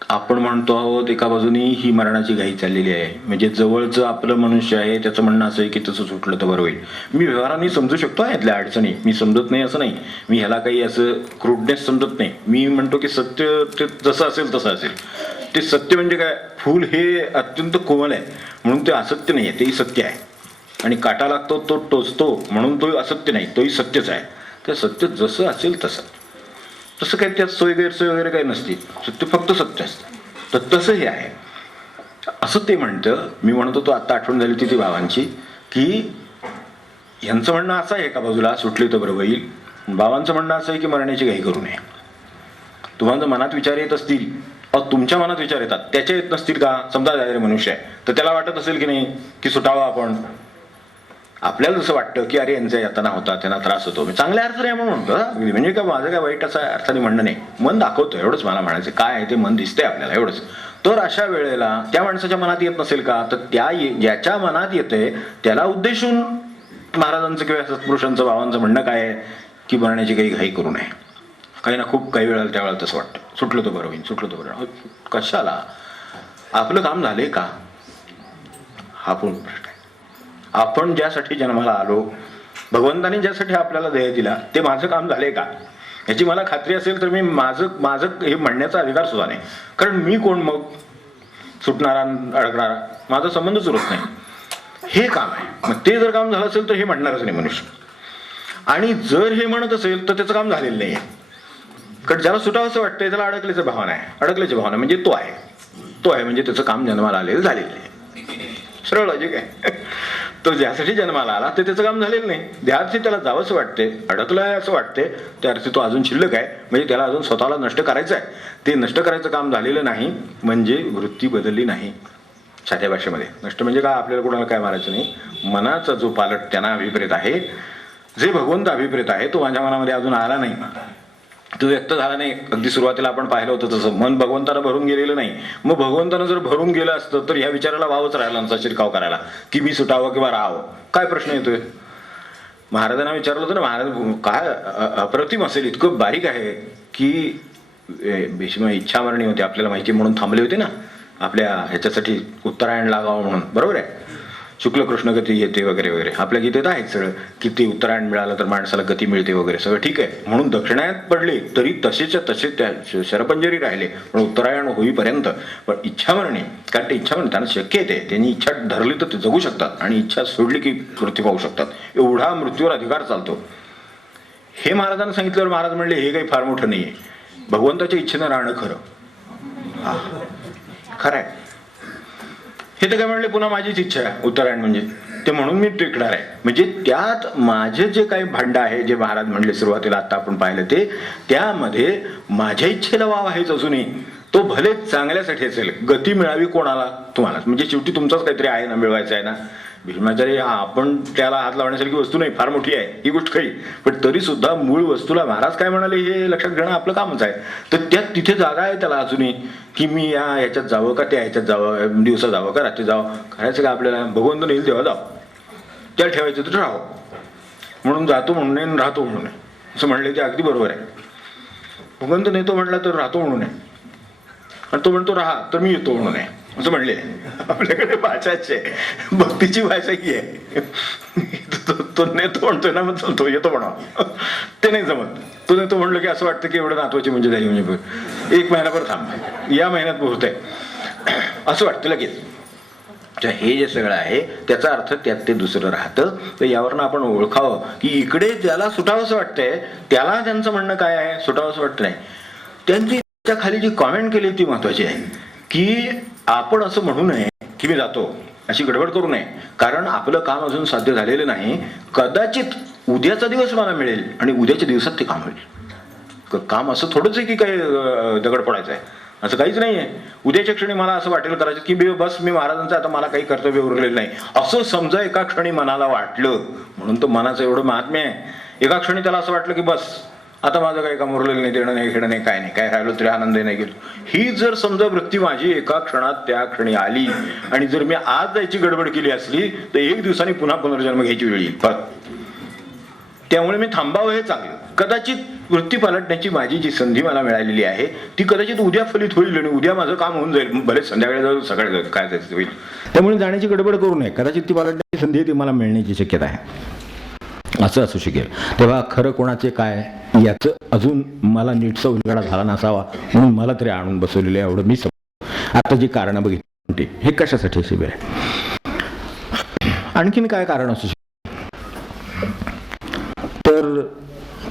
आपण म्हणतो आहोत एका बाजूनी ही मरणाची घाई चाललेली आहे. म्हणजे जवळचं आपलं मनुष्य आहे त्याचं म्हणणं असं आहे की तसं सुटलं तर बरं होईल. मी व्यवहाराने समजू शकतो यातल्या अडचणी, मी समजत नाही असं नाही. मी ह्याला काही असं क्रूडनेस समजत नाही. मी म्हणतो की सत्य ते जसं असेल तसं असेल. ते सत्य म्हणजे काय, फूल हे अत्यंत कोमल आहे म्हणून ते असत्य नाही आहे, तेही सत्य आहे. आणि काटा लागतो तो टोचतो म्हणून तो असत्य नाही, तोही सत्यच आहे. ते सत्य जसं असेल तसं. तसं काही त्यात सोय गैरसोय वगैरे काही नसते. सत्य फक्त सत्य असतं. तर तसं हे आहे असं ते म्हणतं. मी म्हणतो तो आत्ता आठवण झाली होती ती बाबांची की ह्यांचं म्हणणं असं आहे एका बाजूला सुटले तर बरं होईल. बाबांचं म्हणणं असं आहे की मरण्याची घाई करू नये. तुम्हाला मनात विचार येत असतील, तुमच्या मनात विचार येतात, त्याच्या येत नसतील का. समजा मनुष्य आहे तर त्याला वाटत असेल की नाही की सुटावं आपण. आपल्याला जसं वाटतं की अरे यांचा यातना होता, त्यांना त्रास होतो, मी चांगल्या अर्थाने आपण म्हणतो. म्हणजे काय माझं काय वाईट असं अर्थाने म्हणणं नाही. मन दाखवतो एवढंच मला म्हणायचं. काय आहे ते मन दिसतंय आपल्याला एवढंच. तर अशा वेळेला त्या माणसाच्या मनात येत नसेल का, तर त्या ज्याच्या मनात येतंय त्याला उद्देशून महाराजांचं किंवा सत्पुरुषांचं बाबांचं म्हणणं काय आहे की मरण्याची काही घाई करू नये. काही ना खूप काही वेळेला त्यावेळेला तसं वाटतं सुटलं तर बरं होईल, सुटलं तर बरं. कशाला, आपलं काम झालंय का हा पण प्रश्न आहे. आपण ज्यासाठी जन्माला आलो, भगवंताने ज्यासाठी आपल्याला देह दिला, ते माझं काम झालंय का याची मला खात्री असेल तर मी माझं हे म्हणण्याचा अधिकार सुद्धा नाही. कारण मी कोण मग सुटणारा अडकणारा, माझा संबंधच उरत नाही. हे काम आहे. मग ते जर काम झालं असेल तर हे म्हणणारच नाही मनुष्य. आणि जर हे म्हणत असेल तर त्याचं काम झालेलं नाही. कारण ज्याला सुटावं असं वाटतंय त्याला अडकल्याची भावना आहे. अडकल्याची भावना म्हणजे तो आहे म्हणजे त्याचं काम जन्माला आलेलं झालेलं आहे. सरळ लॉजिक आहे. तो ज्यासाठी जन्माला आला ते त्याचं काम झालेलं नाही. ज्या अर्थी त्याला जावंसं वाटते, अडकलं आहे असं वाटते, त्या अर्थी तो अजून शिल्लक आहे. म्हणजे त्याला अजून स्वतःला नष्ट करायचं आहे. ते नष्ट करायचं काम झालेलं नाही म्हणजे वृत्ती बदलली नाही. साध्या भाषेमध्ये नष्ट म्हणजे काय, आपल्याला कोणाला काय मारायचं नाही. मनाचा जो पालट त्यांना अभिप्रेत आहे, जे भगवंत अभिप्रेत आहे तो माझ्या मनामध्ये अजून आला नाही. तो व्यक्त झाला नाही. अगदी सुरुवातीला आपण पाहिलं होतं तसं मन भगवंतानं भरून गेलेलं नाही. मग भगवंतानं जर भरून गेलं असतं तर ह्या विचाराला वावच राहिला नसता शिरकाव करायला की मी सुटावं किंवा राहावं. काय प्रश्न येतोय? महाराजांना विचारलं होतं ना, महाराज काय अप्रतिम असेल, इतकं बारीक आहे की भीष्म इच्छामरणी होते, आपल्याला माहिती म्हणून थांबले होते ना आपल्या ह्याच्यासाठी उत्तरायण लागावं म्हणून. बरोबर आहे, शुक्ल कृष्ण गती येते वगैरे वगैरे आपल्या गीतेत आहे सगळं, किती उत्तरायण मिळालं तर माणसाला गती मिळते वगैरे सगळं ठीक आहे. म्हणून दक्षिणायत पडले तरी तसेच्या तसे त्या शरपंजरी राहिले, पण उत्तरायण होईपर्यंत. पण इच्छामरणी, कारण ते इच्छामरणी त्यांना शक्य येते, त्यांनी इच्छा धरली तर ते जगू शकतात आणि इच्छा सोडली की मृत्यू पाहू शकतात. एवढा मृत्यूवर अधिकार चालतो. हे महाराजांना सांगितल्यावर महाराज म्हणले हे काही फार मोठं नाहीये, भगवंताच्या इच्छेनं राहणं खरं. खरं आहे. हे तर काय म्हणले, पुन्हा माझीच इच्छा आहे उत्तरायण म्हणजे, ते म्हणून मी टिकणार आहे. म्हणजे त्यात माझे जे काही भांड आहे, जे महाराज म्हणले सुरुवातीला आता आपण पाहिलं ते, त्यामध्ये माझ्या इच्छेला वाव आहेच अजूनही. तो भले चांगल्यासाठी असेल, गती मिळावी कोणाला? तुम्हाला. म्हणजे शेवटी तुमचाच काहीतरी आहे ना, मिळवायचं आहे ना. भीष्माचार्य आपण त्याला हात लावण्यासारखी वस्तू नाही, फार मोठी आहे ही गोष्ट खरी, पण तरी सुद्धा मूळ वस्तूला महाराज काय म्हणाले हे लक्षात घेणं आपलं कामच आहे. तर त्यात तिथे जागा आहे त्याला अजूनही, की मी या ह्याच्यात जावं का त्या ह्याच्यात जावं, दिवसा जावं का रात्री जावं, करायचं का आपल्याला? भगवंत नेईल तेव्हा जावं, त्या ठेवायचं तर राहावं. म्हणून जातो म्हणून नये, राहतो म्हणून नये असं म्हणले ते अगदी बरोबर आहे. भगवंत नेतो म्हटला तर राहतो म्हणून नये, आणि तो म्हणतो राहा तर मी येतो म्हणून नये असं म्हणले. आपल्याकडे भाषाच आहे, भक्तीची भाषा ही आहे. तो नेतो म्हणतोय ना, मग तो येतो म्हणा, ते नाही जमत. तो नेतो म्हणलं की असं वाटतं की एवढं नातवाची म्हणजे झाली, म्हणजे एक महिनाभर थांब, या महिन्यात पोहोचतंय असं वाटतं लगेच. हे जे सगळं आहे त्याचा अर्थ त्यात ते दुसरं राहतं. तर यावरनं आपण ओळखावं की इकडे ज्याला सुटावंसं वाटतंय त्याला त्यांचं म्हणणं काय आहे, सुटावंसं वाटतं नाही. त्यांची त्या खाली जी कॉमेंट केली ती महत्वाची आहे की आपण असं म्हणू नये की मी जातो, अशी गडबड करू नये, कारण आपलं काम अजून साध्य झालेलं नाही. कदाचित उद्याचा दिवस मला मिळेल आणि उद्याच्या दिवसात ते काम होईल. काम असं थोडंच आहे की काही दगड पडायचं आहे, असं काहीच नाहीये. उद्याच्या क्षणी मला असं वाटेल करायचं की बस मी महाराजांचं आता मला काही कर्तव्य उरलेलं नाही असं समजा एका क्षणी मनाला वाटलं, म्हणून तो मनाचं एवढं महात्म्य आहे. एका क्षणी त्याला असं वाटलं की बस आता माझं काही काम उरलेलं नाही, देणं नाही घेणं नाही, काय नाही, काय राहिलो तरी आनंद नाही गेलो, ही जर समजा वृत्ती माझी एका क्षणात त्या क्षणी आली आणि जर मी आज जायची गडबड केली असली तर एक दिवसांनी पुन्हा पुनर्जन्म घ्यायची वेळ येईल. त्यामुळे मी थांबावं हे चांगलं. कदाचित वृत्ती पालटण्याची माझी जी संधी मला मिळालेली आहे ती कदाचित उद्या फलित होईल आणि उद्या माझं काम होऊन जाईल, बरेच संध्याकाळी जाऊ सकाळी जाऊ, काय जायचं होईल. त्यामुळे जाण्याची गडबड करू नये, कदाचित ती पालटण्याची संधी ती मला मिळण्याची शक्यता आहे, असं असू शकेल. तेव्हा खरं कोणाचे काय याचं अजून मला नीटचा उलगडा झाला नसावा म्हणून मला तरी आणून बसवलेलं आहे, एवढं मी आता जी कारणं बघितली हे कशासाठी शिबिर आहे. आणखीन काय कारण असू शकते तर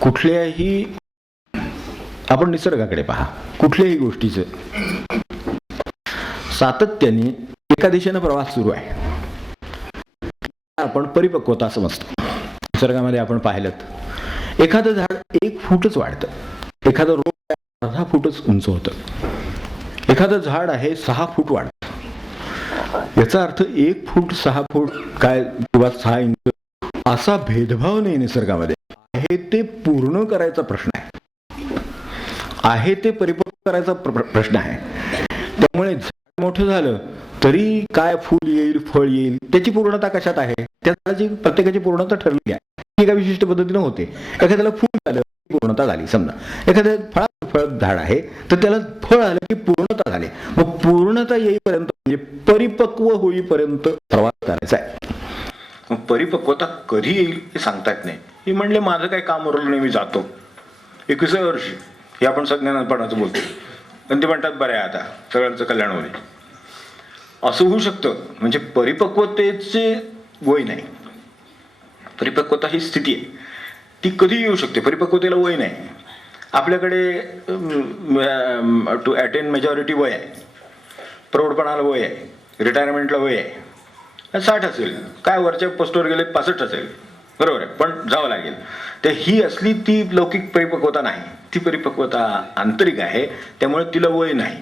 कुठल्याही, आपण निसर्गाकडे पहा, कुठल्याही गोष्टीचं सातत्याने एका दिशेनं प्रवास सुरू आहे, आपण परिपक्वता समजतो. निसर्गामध्ये आपण पाहिलं एखादं झाड 1 फूटच वाढतं, एखादं रोप अर्धा फूटच उंच होतं, एखादं झाड आहे 6 फूट वाढतं. याचा अर्थ 1 फूट 6 फूट काय किंवा 6 इंच असा भेदभाव नाही निसर्गामध्ये. आहे ते पूर्ण करायचा प्रश्न आहे ते परिपक्व करायचा प्रश्न आहे. त्यामुळे झाड मोठं झालं तरी काय फूल येईल, फळ येईल, त्याची पूर्णता कशात आहे? त्या झाडाची प्रत्येकाची पूर्णता ठरलेली आहे, एका विशिष्ट पद्धतीने होते. एखाद्याला फूल झालं पूर्णता झाली, समजा एखाद्या फळ झाड आहे तर त्याला फळ आलं की पूर्णता झाली. मग पूर्णता येईपर्यंत म्हणजे परिपक्व होईपर्यंत प्रवास करायचा आहे. मग परिपक्वता कधी येईल हे सांगता येत नाही. हे म्हणले माझं काही काम उरलं नाही, मी जातो 21व्या वर्षी, हे आपण सज्ञानपणाचं बोलतो, पण ते म्हणतात बरं आहे आता सगळ्यांचं कल्याण होईल, असं होऊ शकतं. म्हणजे परिपक्वतेचे वय नाही, परिपक्वता ही स्थिती आहे, ती कधी येऊ शकते. परिपक्वतेला वय नाही. आपल्याकडे टू अटेन मेजॉरिटी वय आहे, प्रौढपणाला वय आहे, रिटायरमेंटला वय आहे, 60 असेल, काय वरच्या पोस्टवर गेले 65 असेल, बरोबर आहे, पण जावं लागेल. तर ही असली ती लौकिक परिपक्वता नाही, ती परिपक्वता आंतरिक आहे, त्यामुळे तिला वय नाही.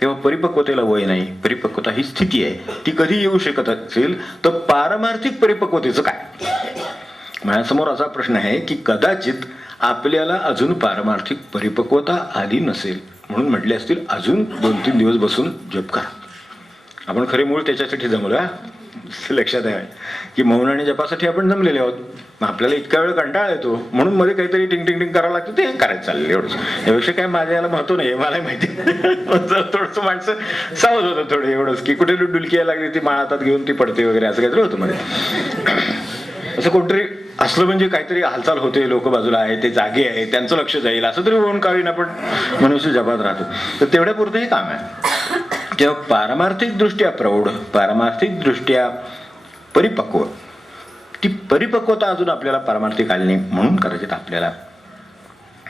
तेव्हा परिपक्वतेला वय नाही, परिपक्वता ही स्थिती आहे, ती कधी येऊ शकत असेल तर पारमार्थिक परिपक्वतेचं काय? माझ्यासमोर असा प्रश्न आहे की कदाचित आपल्याला अजून पारमार्थिक परिपक्वता आली नसेल म्हणून म्हटले असतील अजून 2-3 दिवस बसून जप करा. आपण खरे मूळ त्याच्यासाठी जमलो हा. लक्षात आहे की मौन आणि जपासाठी आपण जमलेले आहोत. आपल्याला इतका वेळ कंटाळा येतो म्हणून मध्ये काहीतरी टिंग टिंग टिंग करावं लागतं, ते करायचं चाललं एवढंच. यापेक्षा काय माझ्या याला महत्व नाही, मला माहिती. थोडंसं माणसं सावध होतं थोडं एवढंच, की कुठे डुलकी यायला लागली ती माळ हातात घेऊन ती पडते वगैरे असं काहीतरी होतं मध्ये. असं कोणतरी असलं म्हणजे काहीतरी हालचाल होते, लोक बाजूला आहे, ते जागे आहे, त्यांचं लक्ष जाईल असं तरी होऊन काढून आपण मनुष्य जपात राहतो. तर तेवढ्या पुरतं हे काम आहे. तेव्हा पारमार्थिक दृष्ट्या प्रौढ, पारमार्थिक दृष्ट्या परिपक्व, ती परिपक्वता अजून आपल्याला पारमार्थिक आली नाही म्हणून कदाचित आपल्याला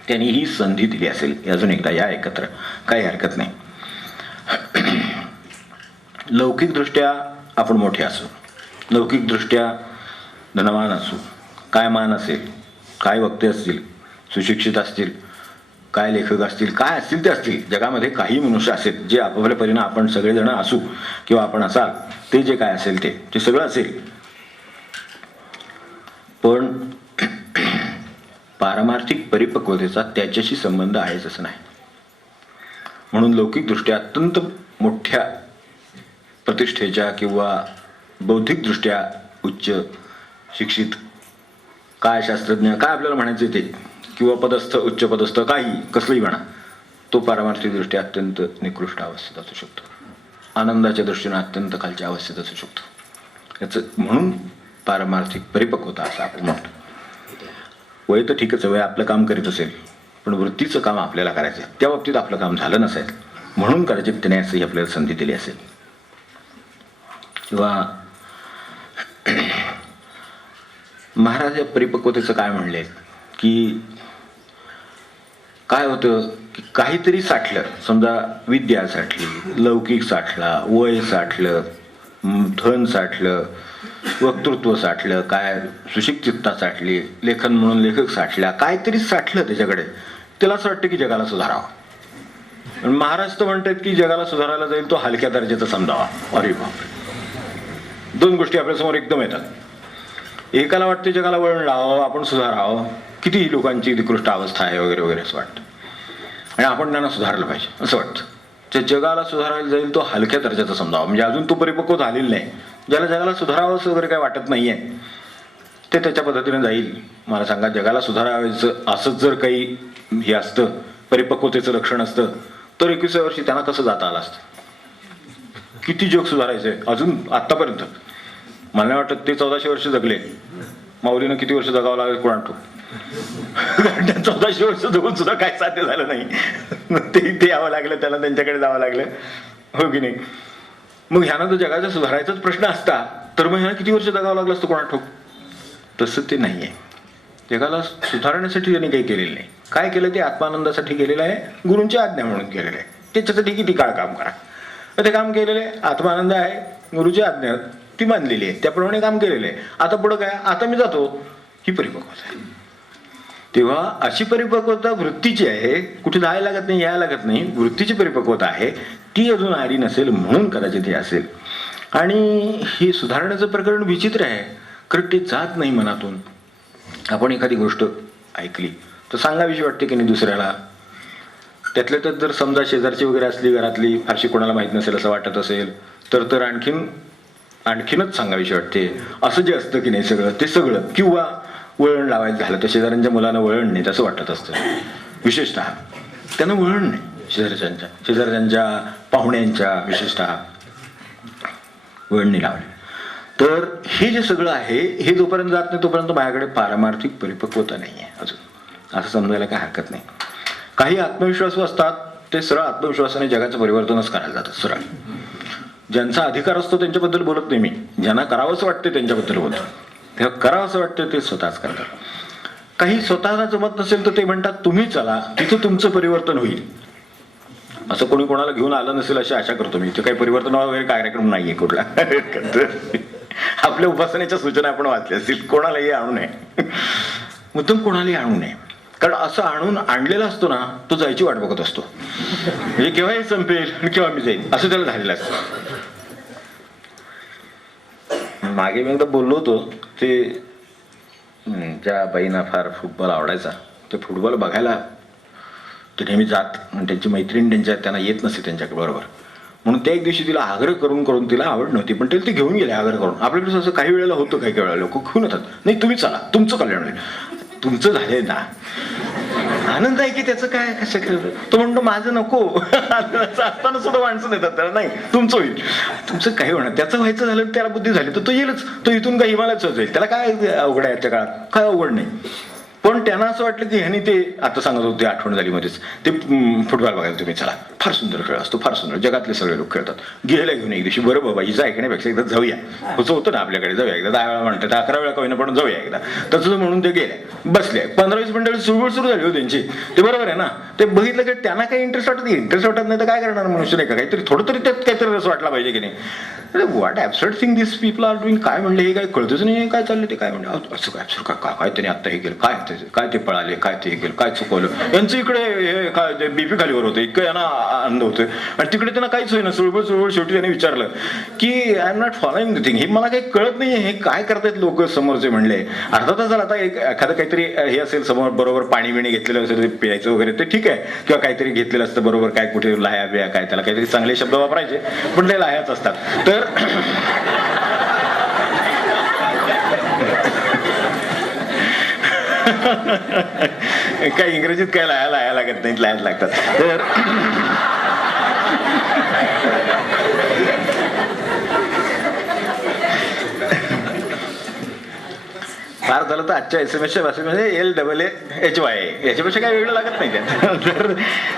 त्यांनी ही संधी दिली असेल. अजून एकदा या एकत्र, काही हरकत नाही. लौकिकदृष्ट्या आपण मोठे असू, लौकिकदृष्ट्या धनवान असू, काय मान असेल, काय वक्ते असतील, सुशिक्षित असतील, काय लेखक असतील, काय असतील ते असतील, जगामध्ये काही मनुष्य असेल जे आपापल्या परीने आपण सगळेजण असू किंवा आपण असाल, ते जे काय असेल ते सगळं असेल. पण पारमार्थिक परिपक्वतेचा त्याच्याशी संबंध आहेच असं नाही. म्हणून लौकिकदृष्ट्या अत्यंत मोठ्या प्रतिष्ठेच्या किंवा बौद्धिकदृष्ट्या उच्च शिक्षित, काय शास्त्रज्ञ, काय आपल्याला म्हणायचं ते, किंवा पदस्थ, उच्च पदस्थ, काही कसलंही म्हणा, तो पारमार्थिकदृष्ट्या अत्यंत निकृष्ट अवस्थेत असू शकतो, आनंदाच्या दृष्टीने अत्यंत खालच्या अवस्थेत असू शकतो. याचं म्हणून पारमार्थिक परिपक्वता असं आपण म्हणतो. वय तर ठीकच, वय आपलं काम करीत असेल, पण वृत्तीचं काम आपल्याला करायचं आहे, त्या बाबतीत आपलं काम झालं नसेल म्हणून कदाचित त्याने असंही आपल्याला संधी दिली असेल. किंवा महाराज या परिपक्वतेचं काय म्हणले की काय होतं की काहीतरी साठलं, समजा विद्या साठली, लौकिक साठला, वय साठलं, धन साठलं, वक्तृत्व साठलं, काय सुशिक्षितता साठली, लेखन म्हणून लेखक साठल्या, काहीतरी साठलं त्याच्याकडे, त्याला असं वाटतं की जगाला सुधारावं. महाराज तर म्हणतात की जगाला सुधारायला जाईल तो हलक्या दर्जाचा समजावा. अरे बापरे, दोन गोष्टी आपल्यासमोर एकदम येतात. एकाला वाटते जगाला वळण लावावं, आपण सुधारावं, किती लोकांची निकृष्ट अवस्था आहे वगैरे वगैरे असं वाटतं, आणि आपण त्यांना सुधारलं पाहिजे असं वाटतं. जे जगाला सुधारायला जाईल तो हलक्या दर्जाचा समजावा, म्हणजे अजून तो परिपक्व झालेला नाही, ज्याला जगाला सुधारावं असं वगैरे काय वाटत नाहीये, ते त्याच्या पद्धतीने जाईल. मला सांगा, जगाला सुधारावायचं असंच जर काही हे असतं, परिपक्वतेचं लक्षण असतं, तर 21व्या वर्षी त्यांना कसं जाता आलं असतं. किती जग सुधारायचंय अजून आतापर्यंत. मला नाही वाटत ते 1400 वर्ष जगले. माऊलीनं किती वर्ष जगावं लागेल कोणाला ठाऊक. 1400 वर्ष जगून सुद्धा काय साध्य झालं नाही. ते यावं लागलं, त्याला त्यांच्याकडे जावं लागलं, हो की नाही. मग ह्यानं जर जगाचा सुधारायचाच प्रश्न असता तर मग ह्यानं किती वर्ष जगावं लागलं असतं कोणाला ठाऊक. तसं ते नाहीये. जगाला सुधारण्यासाठी त्यांनी काही केलेलं नाही. काय केलं ते आत्मानंदासाठी केलेलं आहे, गुरूंची आज्ञा म्हणून केलेलं आहे. त्याच्यासाठी किती काळ काम करा, ते काम केलेलं आहे. आत्मानंद आहे, गुरुची आज्ञा ती मानलेली आहे, त्याप्रमाणे काम केलेलं आहे. आता पुढं काय, आता मी जातो, ही परिपक्वता आहे. तेव्हा अशी परिपक्वता वृत्तीची आहे, कुठे जायला लागत नाही, यायला लागत नाही, वृत्तीची परिपक्वता आहे, ती अजून आली नसेल म्हणून कदाचित हे असेल. आणि हे सुधारण्याचं प्रकरण विचित्र आहे, कारण ते जात नाही मनातून. आपण एखादी गोष्ट ऐकली तर सांगावीशी वाटते की नाही दुसऱ्याला. त्यातल्या त्यात जर समजा शेजारची वगैरे असली, घरातली फारशी कोणाला माहीत नसेल असं वाटत असेल तर आणखीनच सांगावीशी वाटते. असं जे असतं की नाही सगळं ते सगळं, किंवा वळण लावायचं झालं तर शेजाऱ्यांच्या मुलांना वळण नाही असं वाटत असतं. विशेषतः त्यांना वळण नाही, शेजारच्यांच्या पाहुण्यांच्या विशेषतः वळण नाही लावले. तर हे जे सगळं आहे हे जोपर्यंत जात नाही तोपर्यंत माझ्याकडे पारमार्थिक परिपक्वता नाही आहे अजून, असं समजायला काय हरकत नाही. काही आत्मविश्वासू असतात, ते सरळ आत्मविश्वासाने जगाचं परिवर्तनच करायला जातात सरळ. ज्यांचा अधिकार असतो त्यांच्याबद्दल बोलत नाही मी, ज्यांना करावंसं वाटते त्यांच्याबद्दल बोलतो. तेव्हा करावंसं वाटतं ते स्वतःच करतात. काही स्वतःला जमत नसेल तर ते म्हणतात तुम्ही चला, तिथं तुमचं परिवर्तन होईल. असं कोणी कोणाला घेऊन आलं नसेल अशी आशा करतो मी. ते काही परिवर्तन वगैरे कार्यक्रम नाहीये कुठला. आपल्या उपासनेच्या सूचना आपण वाचल्या असतील, कोणालाही आणू नये, मुद्दाम कोणालाही आणू नये. कारण असं आणलेला असतो ना, तो जायची वाट बघत असतो, म्हणजे केव्हाही संपेल आणि केव्हा मी जाईल असं त्याला झालेलं असतं. मागे मी एकदा बोललो होतो, ते ज्या बाईंना फार फुटबॉल आवडायचा ते फुटबॉल बघायला ते नेहमी जात आणि त्यांची मैत्रीण त्यांना येत नसे त्यांच्याकडे बरोबर. म्हणून त्या एक दिवशी तिला आग्रह करून तिला आवड नव्हती पण ते घेऊन गेले आग्रह करून. आपल्याकडे असं काही वेळेला होतं, काही वेळेला लोक घेऊन येतात, नाही तुम्ही चला तुमचं कल्याण होईल. तुमचं झालंय ना, आनंद आहे की त्याचं काय कसं. तो म्हणतो माझं नको. असताना सुद्धा माणसं देतात त्याला, नाही तुमचं होईल, तुमचं काही होणार. त्याचं व्हायचं झालं त्याला बुद्धी झाली तर तो येईलच, तो इथून काही हिमालयाच जाईल, त्याला काय अवघड आहे आजच्या काळात, काय अवघड नाही. पण त्यांना असं वाटलं की ह्यानी ते आता सांगत होते, आठवण झाली मध्येच, ते फुटबॉल बघायला तुम्ही चला, फार सुंदर खेळ असतो, फार सुंदर, जगातले सगळे लोक खेळतात. गेला घेऊन एक दिवशी, बरं बाबा हिचं ऐकण्यापेक्षा एकदा जाऊया, असं होतं ना आपल्याकडे, जाऊया एकदा, 10 वेळा म्हणतात, 11 वेळा कमी पण जाऊया एकदा. तसं म्हणून ते गेले, बसले, 15-20 मिनिटं सुरुवात सुरू झाली हो त्यांची. ते बरोबर आहे ना, ते बघितलं की त्यांना काही इंटरेस्ट वाटत नाही तर काय करणार मनुष्य, नाही का, काहीतरी थोडं तरी त्यात काहीतरी रस वाटला पाहिजे की नाही. What absurd thing this people are doing. काय म्हणले हे, काय कळतच नाही काय चाललं ते, काय म्हणले असं काय ॲब्सर्ड काय त्यांनी आत्ता हे केलं, काय ते पळाले, काय ते केलं, काय चुकवलं. यांचं इकडे हे काय बीपी खालीवर होतं, इतकं यांना आनंद होतं आणि तिकडे त्यांना काहीच होईना. सुळबुळ शेवटी त्यांनी विचारलं की I am not following the thing, हे मला काही कळत नाही हे काय करतायत लोक समोरचे. म्हणले अर्धा तास झाला, आता एखादं काहीतरी हे असेल समोर, बरोबर पाणी बिणी घेतलेलं असेल ते प्यायचं वगैरे ते ठीक आहे, किंवा काहीतरी घेतलेलं असतं बरोबर, काय कुठे लाह्या बिया काय, त्याला काहीतरी चांगले शब्द वापरायचे पण ते लाह्याच असतात. तर काय इंग्रजीत काय लाया लागत नाहीत, लायाच लागतात. तर फार झालं तर आजच्या SMS भाषेमध्ये LAAHY याच्यापेक्षा काय वेगळं लागत नाही त्यात.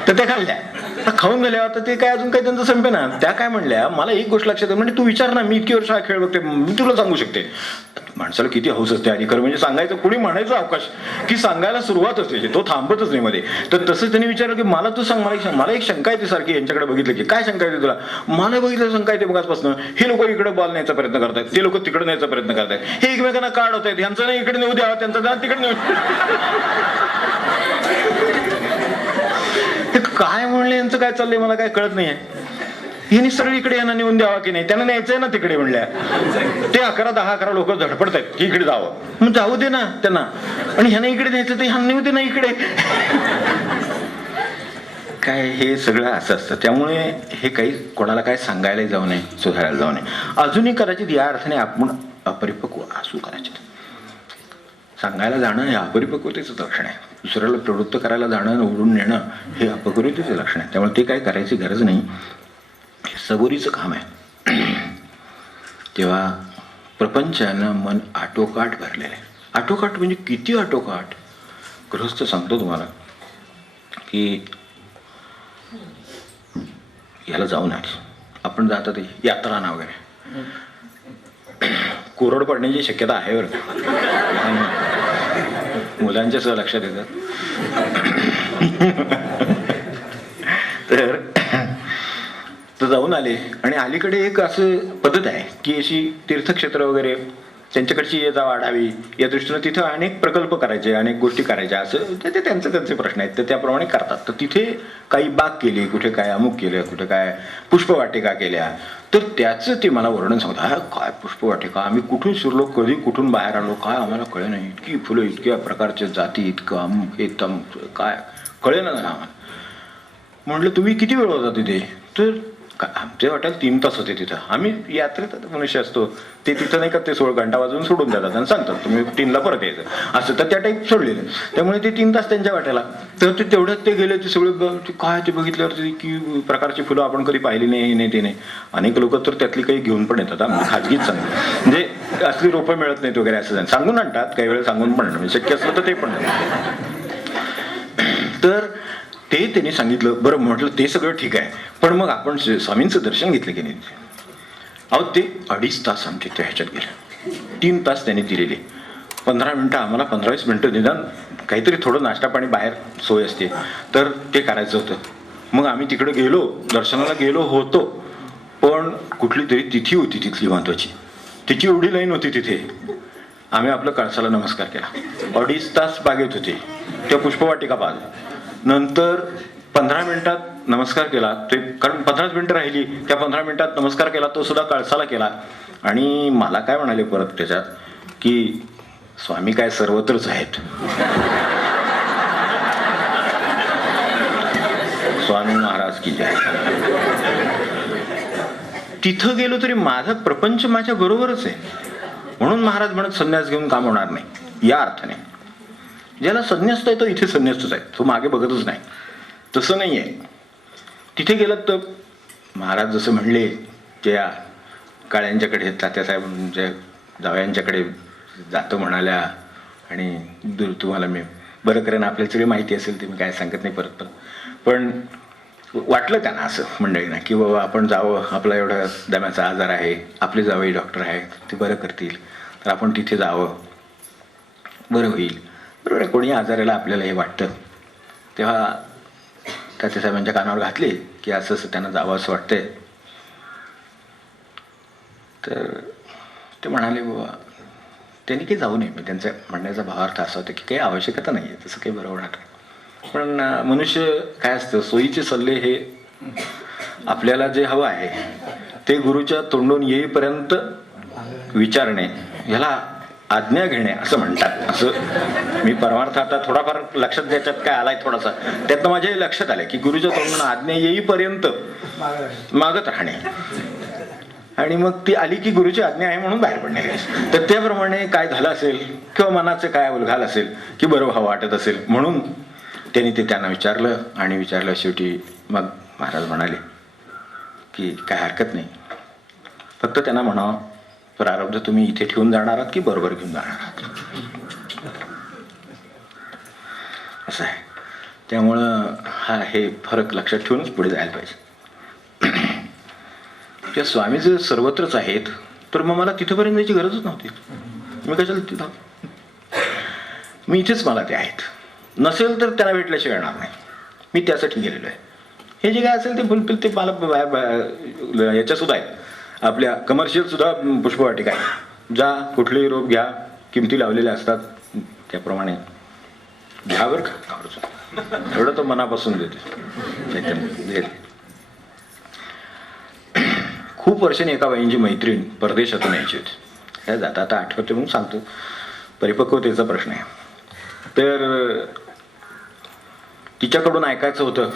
तर त्या खाल्ल्या, खाऊन झाल्या तर ते काय अजून काही त्यांचं संपे ना. त्या काय म्हणल्या, मला एक गोष्ट लक्षात आहे, म्हणजे तू विचार ना, मी इतकी वर्ष हा खेळ बघते, मी तुला सांगू शकते. माणसाला किती हौस असते आणि खरं म्हणजे सांगायचं, कुणी म्हणायचं अवकाश की सांगायला सुरुवात असते, तो थांबतच नाही मध्ये. तर तसंच त्यांनी विचारलं की मला तू सांग, मला एक शंका येते सारखी यांच्याकडे बघितलं की. काय शंका येते तुला? मला बघितलं शंका येते बघाचपासून, हे लोक इकडे बॉल न्यायचा प्रयत्न करतायत, ते लोक तिकडे न्यायचा प्रयत्न करतायत, हे एकमेकांना काढ होत आहेत, यांचं नाही इकडे नेऊ द्यावा, त्यांचं ना तिकडे नेऊ. काय म्हणले यांचं काय चाललंय मला काय कळत नाहीये. हे सगळी इकडे यांना नेऊन द्यावा की नाही, त्यांना न्यायचंय ना तिकडे म्हणल्या. ते 11-10 लोक धडपडत आहेत की इकडे जावं, मग जाऊ दे ना त्यांना. आणि ह्याने इकडे न्यायचं ते ह्यांना नेऊ दे ना इकडे. काय हे सगळं असं असतं. त्यामुळे हे काही कोणाला काय सांगायला जाऊ नये, सुधारायला जाऊ नये. अजूनही कदाचित या अर्थाने आपण अपरिपक्व असू कदाचित. सांगायला जाणं हे अपरिपक्वतेचं लक्षण आहे. दुसऱ्याला प्रवृत्त करायला जाणं, ओढून नेणं हे अपरिपक्वतेचं लक्षण आहे. त्यामुळे ते काय करायची गरज नाही, हे सबुरीचं काम आहे. तेव्हा प्रपंचानं मन आटोकाट भरलेलं आहे. आटोकाट म्हणजे किती आटोकाट. गृहस्थ सांगतो तुम्हाला की याला जाऊन आहे, आपण जातात यात्रा ना वगैरे, कोरड पडण्याची शक्यता आहे बरं का, मुलांच्या सह लक्षात येतात. तर जाऊन आले आणि अलीकडे एक असं पद्धत आहे की अशी तीर्थक्षेत्र वगैरे त्यांच्याकडची ये जा वाढावी या दृष्टीनं तिथं अनेक प्रकल्प करायचे, अनेक गोष्टी करायच्या, असं ते त्यांचे प्रश्न आहेत, तर त्याप्रमाणे करतात. तर तिथे काही बाग केली, कुठे काय अमुक केलं, कुठे काय पुष्पवाटिका केल्या. तर त्याचं ते मला वर्णन सांगतात. काय पुष्पवाटिका, आम्ही कुठून शिरलो, कधी कुठून बाहेर आलो, काय आम्हाला कळे नाही. इतकी फुलं, इतक्या प्रकारच्या जाती, इतकं अमुक हे तमुक, काय कळे ना आम्हाला. म्हटलं तुम्ही किती वेळ होता तिथे? तर आमच्या वाटेल 3 तास होते तिथं. आम्ही यात्रेत मनुष्य असतो, ते तिथं नाही का ते 16 घंटा वाजून सोडून देतात आणि सांगतात तुम्ही 3ला परत यायचं, असं. तर त्या टाईप सोडलेलं. त्यामुळे ते 3 तास त्यांच्या वाट्याला. तर ते तेवढ्यात ते गेले, ते सगळे काय ते बघितल्यावरती की प्रकारची फुलं आपण कधी पाहिली नाही ते नाही. अनेक लोक तर त्यातली काही घेऊन पण येतात, आम्ही खाजगीच सांगतो, म्हणजे असली रोपं मिळत नाहीत वगैरे असं सांगून आणतात. काही वेळ सांगून पण म्हणजे शक्य असलं तर ते पण. तर ते त्यांनी सांगितलं. बरं म्हटलं ते सगळं ठीक आहे, पण मग आपण स्वामींचं दर्शन घेतलं की नाही? अहो ते 2.5 तास आमचे त्या ह्याच्यात गेले. 3 तास त्यांनी दिलेले. 15 मिनिटं आम्हाला, 15-20 मिनिटं निदान काहीतरी थोडं नाश्ता पाणी बाहेर सोय असते तर ते करायचं होतं. मग आम्ही तिकडे गेलो, दर्शनाला गेलो होतो, पण कुठली तरी तिथी होती तिथली महत्वाची, तिची एवढी लाईन होती तिथे. आम्ही आपलं कळसाला नमस्कार केला. 2.5 तास बागेत होते, त्या पुष्पवाटिका पाहिलं. नंतर 15 मिनिटात नमस्कार केला, ते कारण 15 मिनिटं राहिली, त्या 15 मिनिटात नमस्कार केला, तो सुद्धा कळसाला केला. आणि मला काय म्हणाले परत त्याच्यात की स्वामी काय सर्वत्रच आहेत. स्वामी महाराज की जय. तिथं गेलो तरी माझा प्रपंच माझ्या बरोबरच आहे. म्हणून महाराज म्हणत संन्यास घेऊन काम होणार नाही, या अर्थाने. ज्याला संन्यासता आहे तो इथे संन्यासच आहे, तो मागे बघतच नाही. तसं नाही आहे. तिथे गेलं तर महाराज जसं म्हणले त्या काळ्यांच्याकडे, तात्यासाहेबांच्या जावयांच्याकडे जातो म्हणाल्या, आणि तुम्हाला मी बरं करेन, आपल्याला सगळी माहिती असेल ते मी काय सांगत नाही परत. पण वाटलं त्यांना असं मंडळींना की बाबा आपण जावं, आपला एवढा दम्याचा आजार आहे, आपले जावई डॉक्टर आहेत, ते बरं करतील, तर आपण तिथे जावं, बरं होईल. बरोबर आहे, कोणी आजाराला आपल्याला हे वाटतं. तेव्हा तात्यासाहेबांच्या कानावर घातले की असं असं त्यांना जावं असं वाटतंय. तर ते म्हणाले बाबा त्यांनी काही जाऊ नये. मी त्यांच्या म्हणण्याचा भावार्थ असा होता की काही आवश्यकता नाही आहे, तसं काही बरोबर नाही. पण मनुष्य काय असतं, सोयीचे सल्ले हे आपल्याला जे हवं आहे ते गुरुच्या तोंडून येईपर्यंत विचारणे, ह्याला आज्ञा घेणे असं म्हणतात. असं मी परमार्थ आता थोडाफार लक्षात द्यायच्यात काय आलाय थोडासा, त्यातनं माझ्या हे लक्षात आलंय की गुरुच्या तोंडून आज्ञा येईपर्यंत मागत राहणे, आणि मग ती आली की गुरुची आज्ञा आहे म्हणून बाहेर पडणे. तर त्याप्रमाणे काय झालं असेल किंवा मनाचे काय उलघाल असेल की बरं व्हावं वाटत असेल, म्हणून त्यांनी ते त्यांना विचारलं. आणि विचारलं शेवटी मग महाराज म्हणाले की काय हरकत नाही, फक्त त्यांना म्हणावं प्रारब्ध तुम्ही इथे ठेवून जाणार आहात की बरोबर घेऊन जाणार आहात, असं आहे. त्यामुळं हे फरक लक्षात ठेवूनच पुढे जायला पाहिजे. त्या स्वामी जर सर्वत्रच आहेत तर मग मला तिथपर्यंत जायची गरजच नव्हती. मी कशाला तिथं, मी इथेच मला ते आहेत. नसेल तर त्यांना भेटल्याशिवाय येणार नाही, मी त्यासाठी गेलेलो आहे. हे जे काय असेल ते फुलफिल ते मला याच्या सुद्धा आहेत, आपल्या कमर्शियल सुद्धा पुष्पवाटिका आहे. जा कुठलेही रोप घ्या, किमती लावलेल्या असतात, त्याप्रमाणे घ्यावर का एवढं तर मनापासून देते. खूप वर्षांनी एका बाईंची मैत्रीण परदेशातून यायची होती. ह्या जाता आता आठवते म्हणून सांगतो, परिपक्वतेचा प्रश्न आहे. तर तिच्याकडून ऐकायचं होतं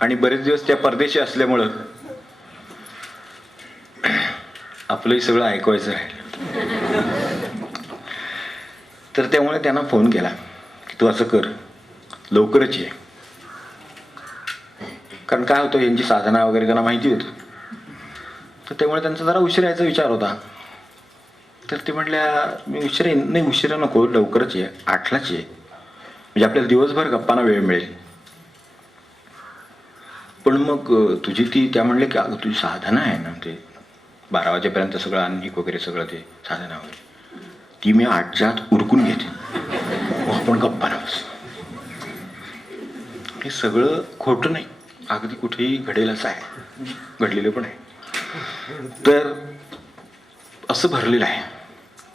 आणि बरेच दिवस त्या परदेशी असल्यामुळं आपलंही सगळं ऐकवायचं राहिलं. तर त्यामुळे त्यांना फोन केला की तू असं कर, लवकरच ये. कारण काय होतं, यांची साधना वगैरे त्यांना माहिती होतं. तर त्यामुळे त्यांचा जरा उशीर यायचा विचार होता. तर ते म्हटल्या मी उशिरा नको, लवकरच ये, 8लाच ये, म्हणजे आपल्याला दिवसभर गप्पांना वेळ मिळेल. पण मग तुझी त्या म्हणले की अगं तुझी साधना आहे ना, ते 12 वाजेपर्यंत सगळं अन्निक वगैरे सगळं ते साधना वगैरे, ती मी 8च्या आत उरकून घेते, आपण गप्पांना बस. हे सगळं खोटं नाही, अगदी कुठेही घडेल असं आहे, घडलेलं पण आहे. तर असं भरलेलं आहे,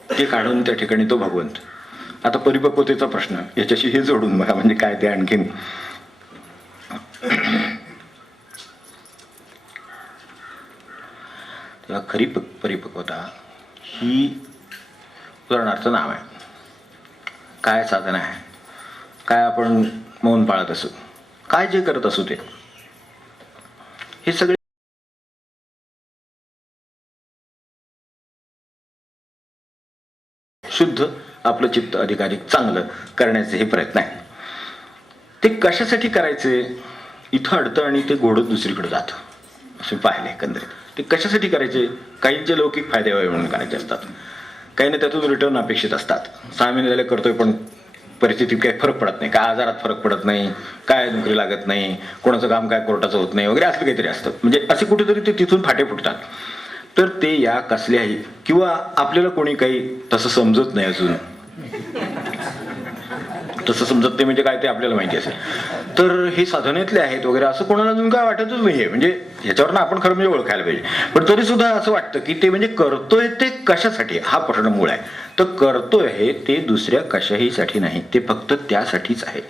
ते काढून त्या ठिकाणी तो भगवंत. आता परिपक्वतेचा प्रश्न याच्याशी हे जोडून बघा, म्हणजे काय ते आणखीन. तेव्हा खरी परिपक्वता ही उदाहरणार्थ नाव आहे, काय साधन आहे, काय आपण मौन पाळत असू, काय जे करत असू, ते हे सगळे शुद्ध आपलं चित्त अधिकाधिक चांगलं करण्याचे हे प्रयत्न आहे. ते कशासाठी करायचे, इथं अडतं आणि ते घोडत दुसरीकडे जातं असं पाहिलं एकंदरीत. ते कशासाठी करायचे, काहींचे लौकिक फायदे व्हावे म्हणून करायचे असतात, काहींना त्यातून रिटर्न अपेक्षित असतात. 6 महिने झाले करतोय पण परिस्थितीत काही फरक पडत नाही, काय आजारात फरक पडत नाही, काय नोकरी लागत नाही, कोणाचं काम काय कोर्टाचं होत नाही वगैरे, असं काहीतरी असतं. म्हणजे असे कुठेतरी ते तिथून फाटे फुटतात. तर ते या कसल्याही, किंवा आपल्याला कोणी काही तसं समजत नाही, अजून तसं समजत नाही म्हणजे काय ते आपल्याला माहिती असेल, तर हे साधनेतले आहेत वगैरे असं कोणाला अजून काय वाटतच नाहीये. म्हणजे ह्याच्यावरनं आपण खरं म्हणजे ओळखायला पाहिजे. पण तरी सुद्धा असं वाटतं की ते म्हणजे करतोय ते कशासाठी, हा प्रश्न मूळ आहे. तर करतोय हे ते दुसऱ्या कशाहीसाठी नाही, ते फक्त त्यासाठीच आहे.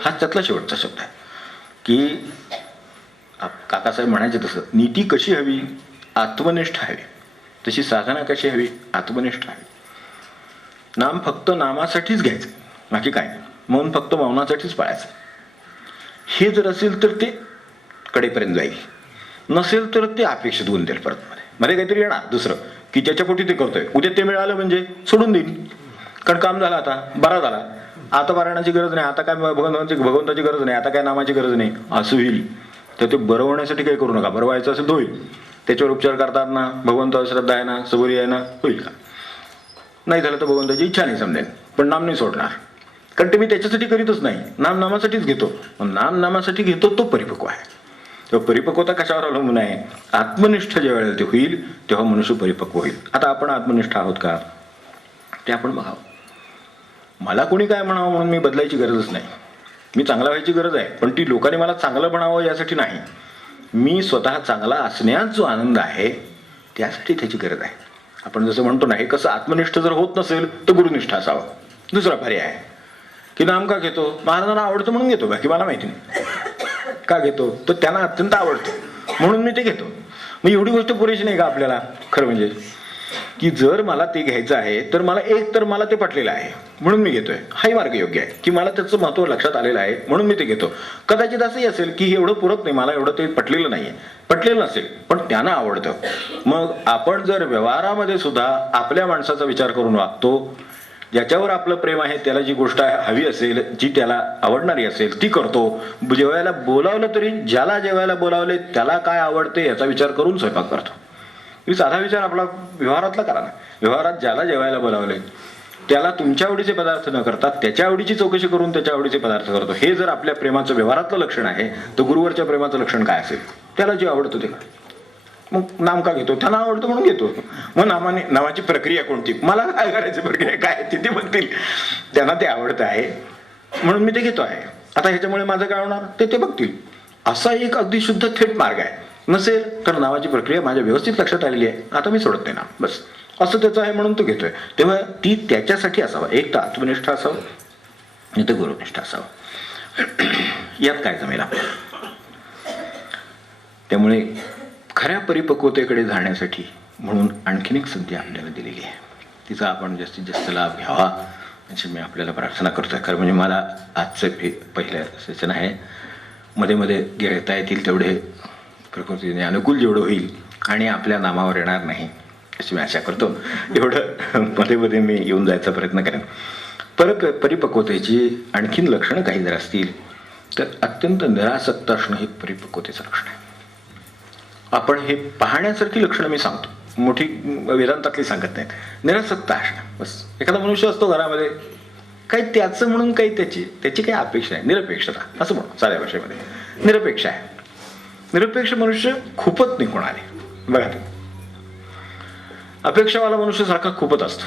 हा त्यातला शेवटचा शब्द आहे की काकासाहेब म्हणायचे तसं, नीती कशी हवी, आत्मनिष्ठ हवी, तशी साधना कशी हवी, आत्मनिष्ठ हवी. नाम फक्त नामासाठीच घ्यायचं, बाकी काय नाही. मौन फक्त मौनासाठीच पाळायचं. हे जर असेल तर ते कडेपर्यंत जाईल. नसेल तर ते अपेक्षित गुण देईल परत मध्ये काहीतरी येणार दुसरं की त्याच्या पोटी ते करतोय, उद्या ते मिळालं म्हणजे सोडून देईल. कारण काम झालं, आता बरा झाला, आता पारायणाची गरज नाही, आता काय भगवंताची गरज नाही, आता काय नामाची गरज नाही, असं होईल. तर ते बरं होण्यासाठी काही करू नका. बरं व्हायचं असेल तर होईल, त्याच्यावर उपचार करतात ना, भगवंतावर श्रद्धा आहे ना, सबुरी आहे ना, होईल का? नाही झालं तर भगवंताची इच्छा नाही समजेल, पण नाम नाही सोडणार. कारण ते मी त्याच्यासाठी करीतच नाही, नामासाठीच घेतो. नामासाठी घेतो तो परिपक्व आहे. तेव्हा परिपक्वता कशावर अवलंबून आहे? आत्मनिष्ठ ज्या वेळेला ते होईल तेव्हा मनुष्य परिपक्व होईल. आता आपण आत्मनिष्ठ आहोत का ते आपण बघावं. मला कोणी काय म्हणावं म्हणून मी बदलायची गरजच नाही. मी चांगला व्हायची गरज आहे, पण ती लोकांनी मला चांगलं म्हणावं यासाठी नाही. मी स्वतः चांगला असण्यात जो आनंद आहे त्यासाठी त्याची गरज आहे. आपण जसं म्हणतो ना, हे कसं आत्मनिष्ठ जर होत नसेल तर गुरुनिष्ठ असावं. दुसरा पर्याय आहे की नाम का घेतो? महाराजांना आवडतं म्हणून घेतो, बाकी मला माहिती नाही का घेतो. तर त्यांना अत्यंत आवडतं म्हणून मी ते घेतो. मग एवढी गोष्ट पुरेशी नाही का आपल्याला? खरं म्हणजे की जर मला ते घ्यायचं आहे तर मला एक तर मला ते पटलेलं आहे म्हणून मी घेतोय, हाही मार्ग योग्य आहे. की मला त्याचं महत्व लक्षात आलेलं आहे म्हणून मी ते घेतो. कदाचित असंही असेल की हे एवढं पुरत नाही, मला एवढं ते पटलेलं नाहीये, पटलेलं नसेल पण त्यांना आवडतं. मग आपण जर व्यवहारामध्ये सुद्धा आपल्या माणसाचा विचार करून वागतो, ज्याच्यावर आपलं प्रेम आहे, त्याला जी गोष्ट हवी असेल, जी त्याला आवडणारी असेल ती करतो. जेवायला बोलावलं तरी ज्याला जेवायला बोलावले त्याला काय आवडते याचा विचार करून स्वयंपाक करतो. मी साधा विचार आपला व्यवहारातला करा ना. व्यवहारात ज्याला जेवायला बोलावले त्याला तुमच्या आवडीचे पदार्थ न करता त्याच्या आवडीची चौकशी करून त्याच्या आवडीचे पदार्थ करतो. हे जर आपल्या प्रेमाचं व्यवहारातलं लक्षण आहे तर गुरुवरच्या प्रेमाचं लक्षण काय असेल? त्याला जे आवडतं ते. मग नाम का घेतो? त्यांना आवडतं म्हणून घेतो. मग नामाची प्रक्रिया कोणती? मला काय करायची प्रक्रिया काय ते बघतील. त्यांना ते आवडतं आहे म्हणून मी ते घेतो आहे. आता ह्याच्यामुळे माझं काय होणार ते बघतील. असा एक अगदी शुद्ध थेट मार्ग आहे. नसेल तर नावाची प्रक्रिया माझ्या व्यवस्थित लक्षात आलेली आहे, आता मी सोडत नाही ना, बस असं त्याचं आहे म्हणून तो घेतोय. तेव्हा ती त्याच्यासाठी असावा. एक तर आत्मनिष्ठ असावं, नाही तर गुरुनिष्ठ असावं. यात काय जमेल आपल्याला? त्यामुळे खऱ्या परिपक्वतेकडे जाण्यासाठी म्हणून आणखीन एक संधी आपल्याला दिलेली आहे. तिचा आपण जास्तीत जास्त लाभ घ्यावा अशी मी आपल्याला प्रार्थना करतोय. खरं म्हणजे मला आजचं पहिलं सेशन आहे. मध्ये मध्ये घेता येतील तेवढे प्रकृतीने अनुकूल जेवढं होईल आणि आपल्या नामावर येणार नाही अशी मी आशा करतो. एवढं मध्ये मध्ये मी येऊन जायचा प्रयत्न करेन. परिपक्वतेची आणखीन लक्षणं काही जर असतील तर अत्यंत निरासक्त असणं हे परिपक्वतेचं लक्षण आहे. आपण हे पाहण्यासारखी लक्षणं मी सांगतो, मोठी वेदांतातली सांगत नाहीत. निरासक्त असणं बस. एखादा मनुष्य असतो घरामध्ये, काही त्याचं म्हणून काही त्याची काही अपेक्षा आहे. निरपेक्षता असं म्हणू साध्या भाषेमध्ये. निरपेक्ष आहे. निरपेक्ष मनुष्य खूपच निघून आले बघा. अपेक्षावाला मनुष्य सारखा खूपच असतो.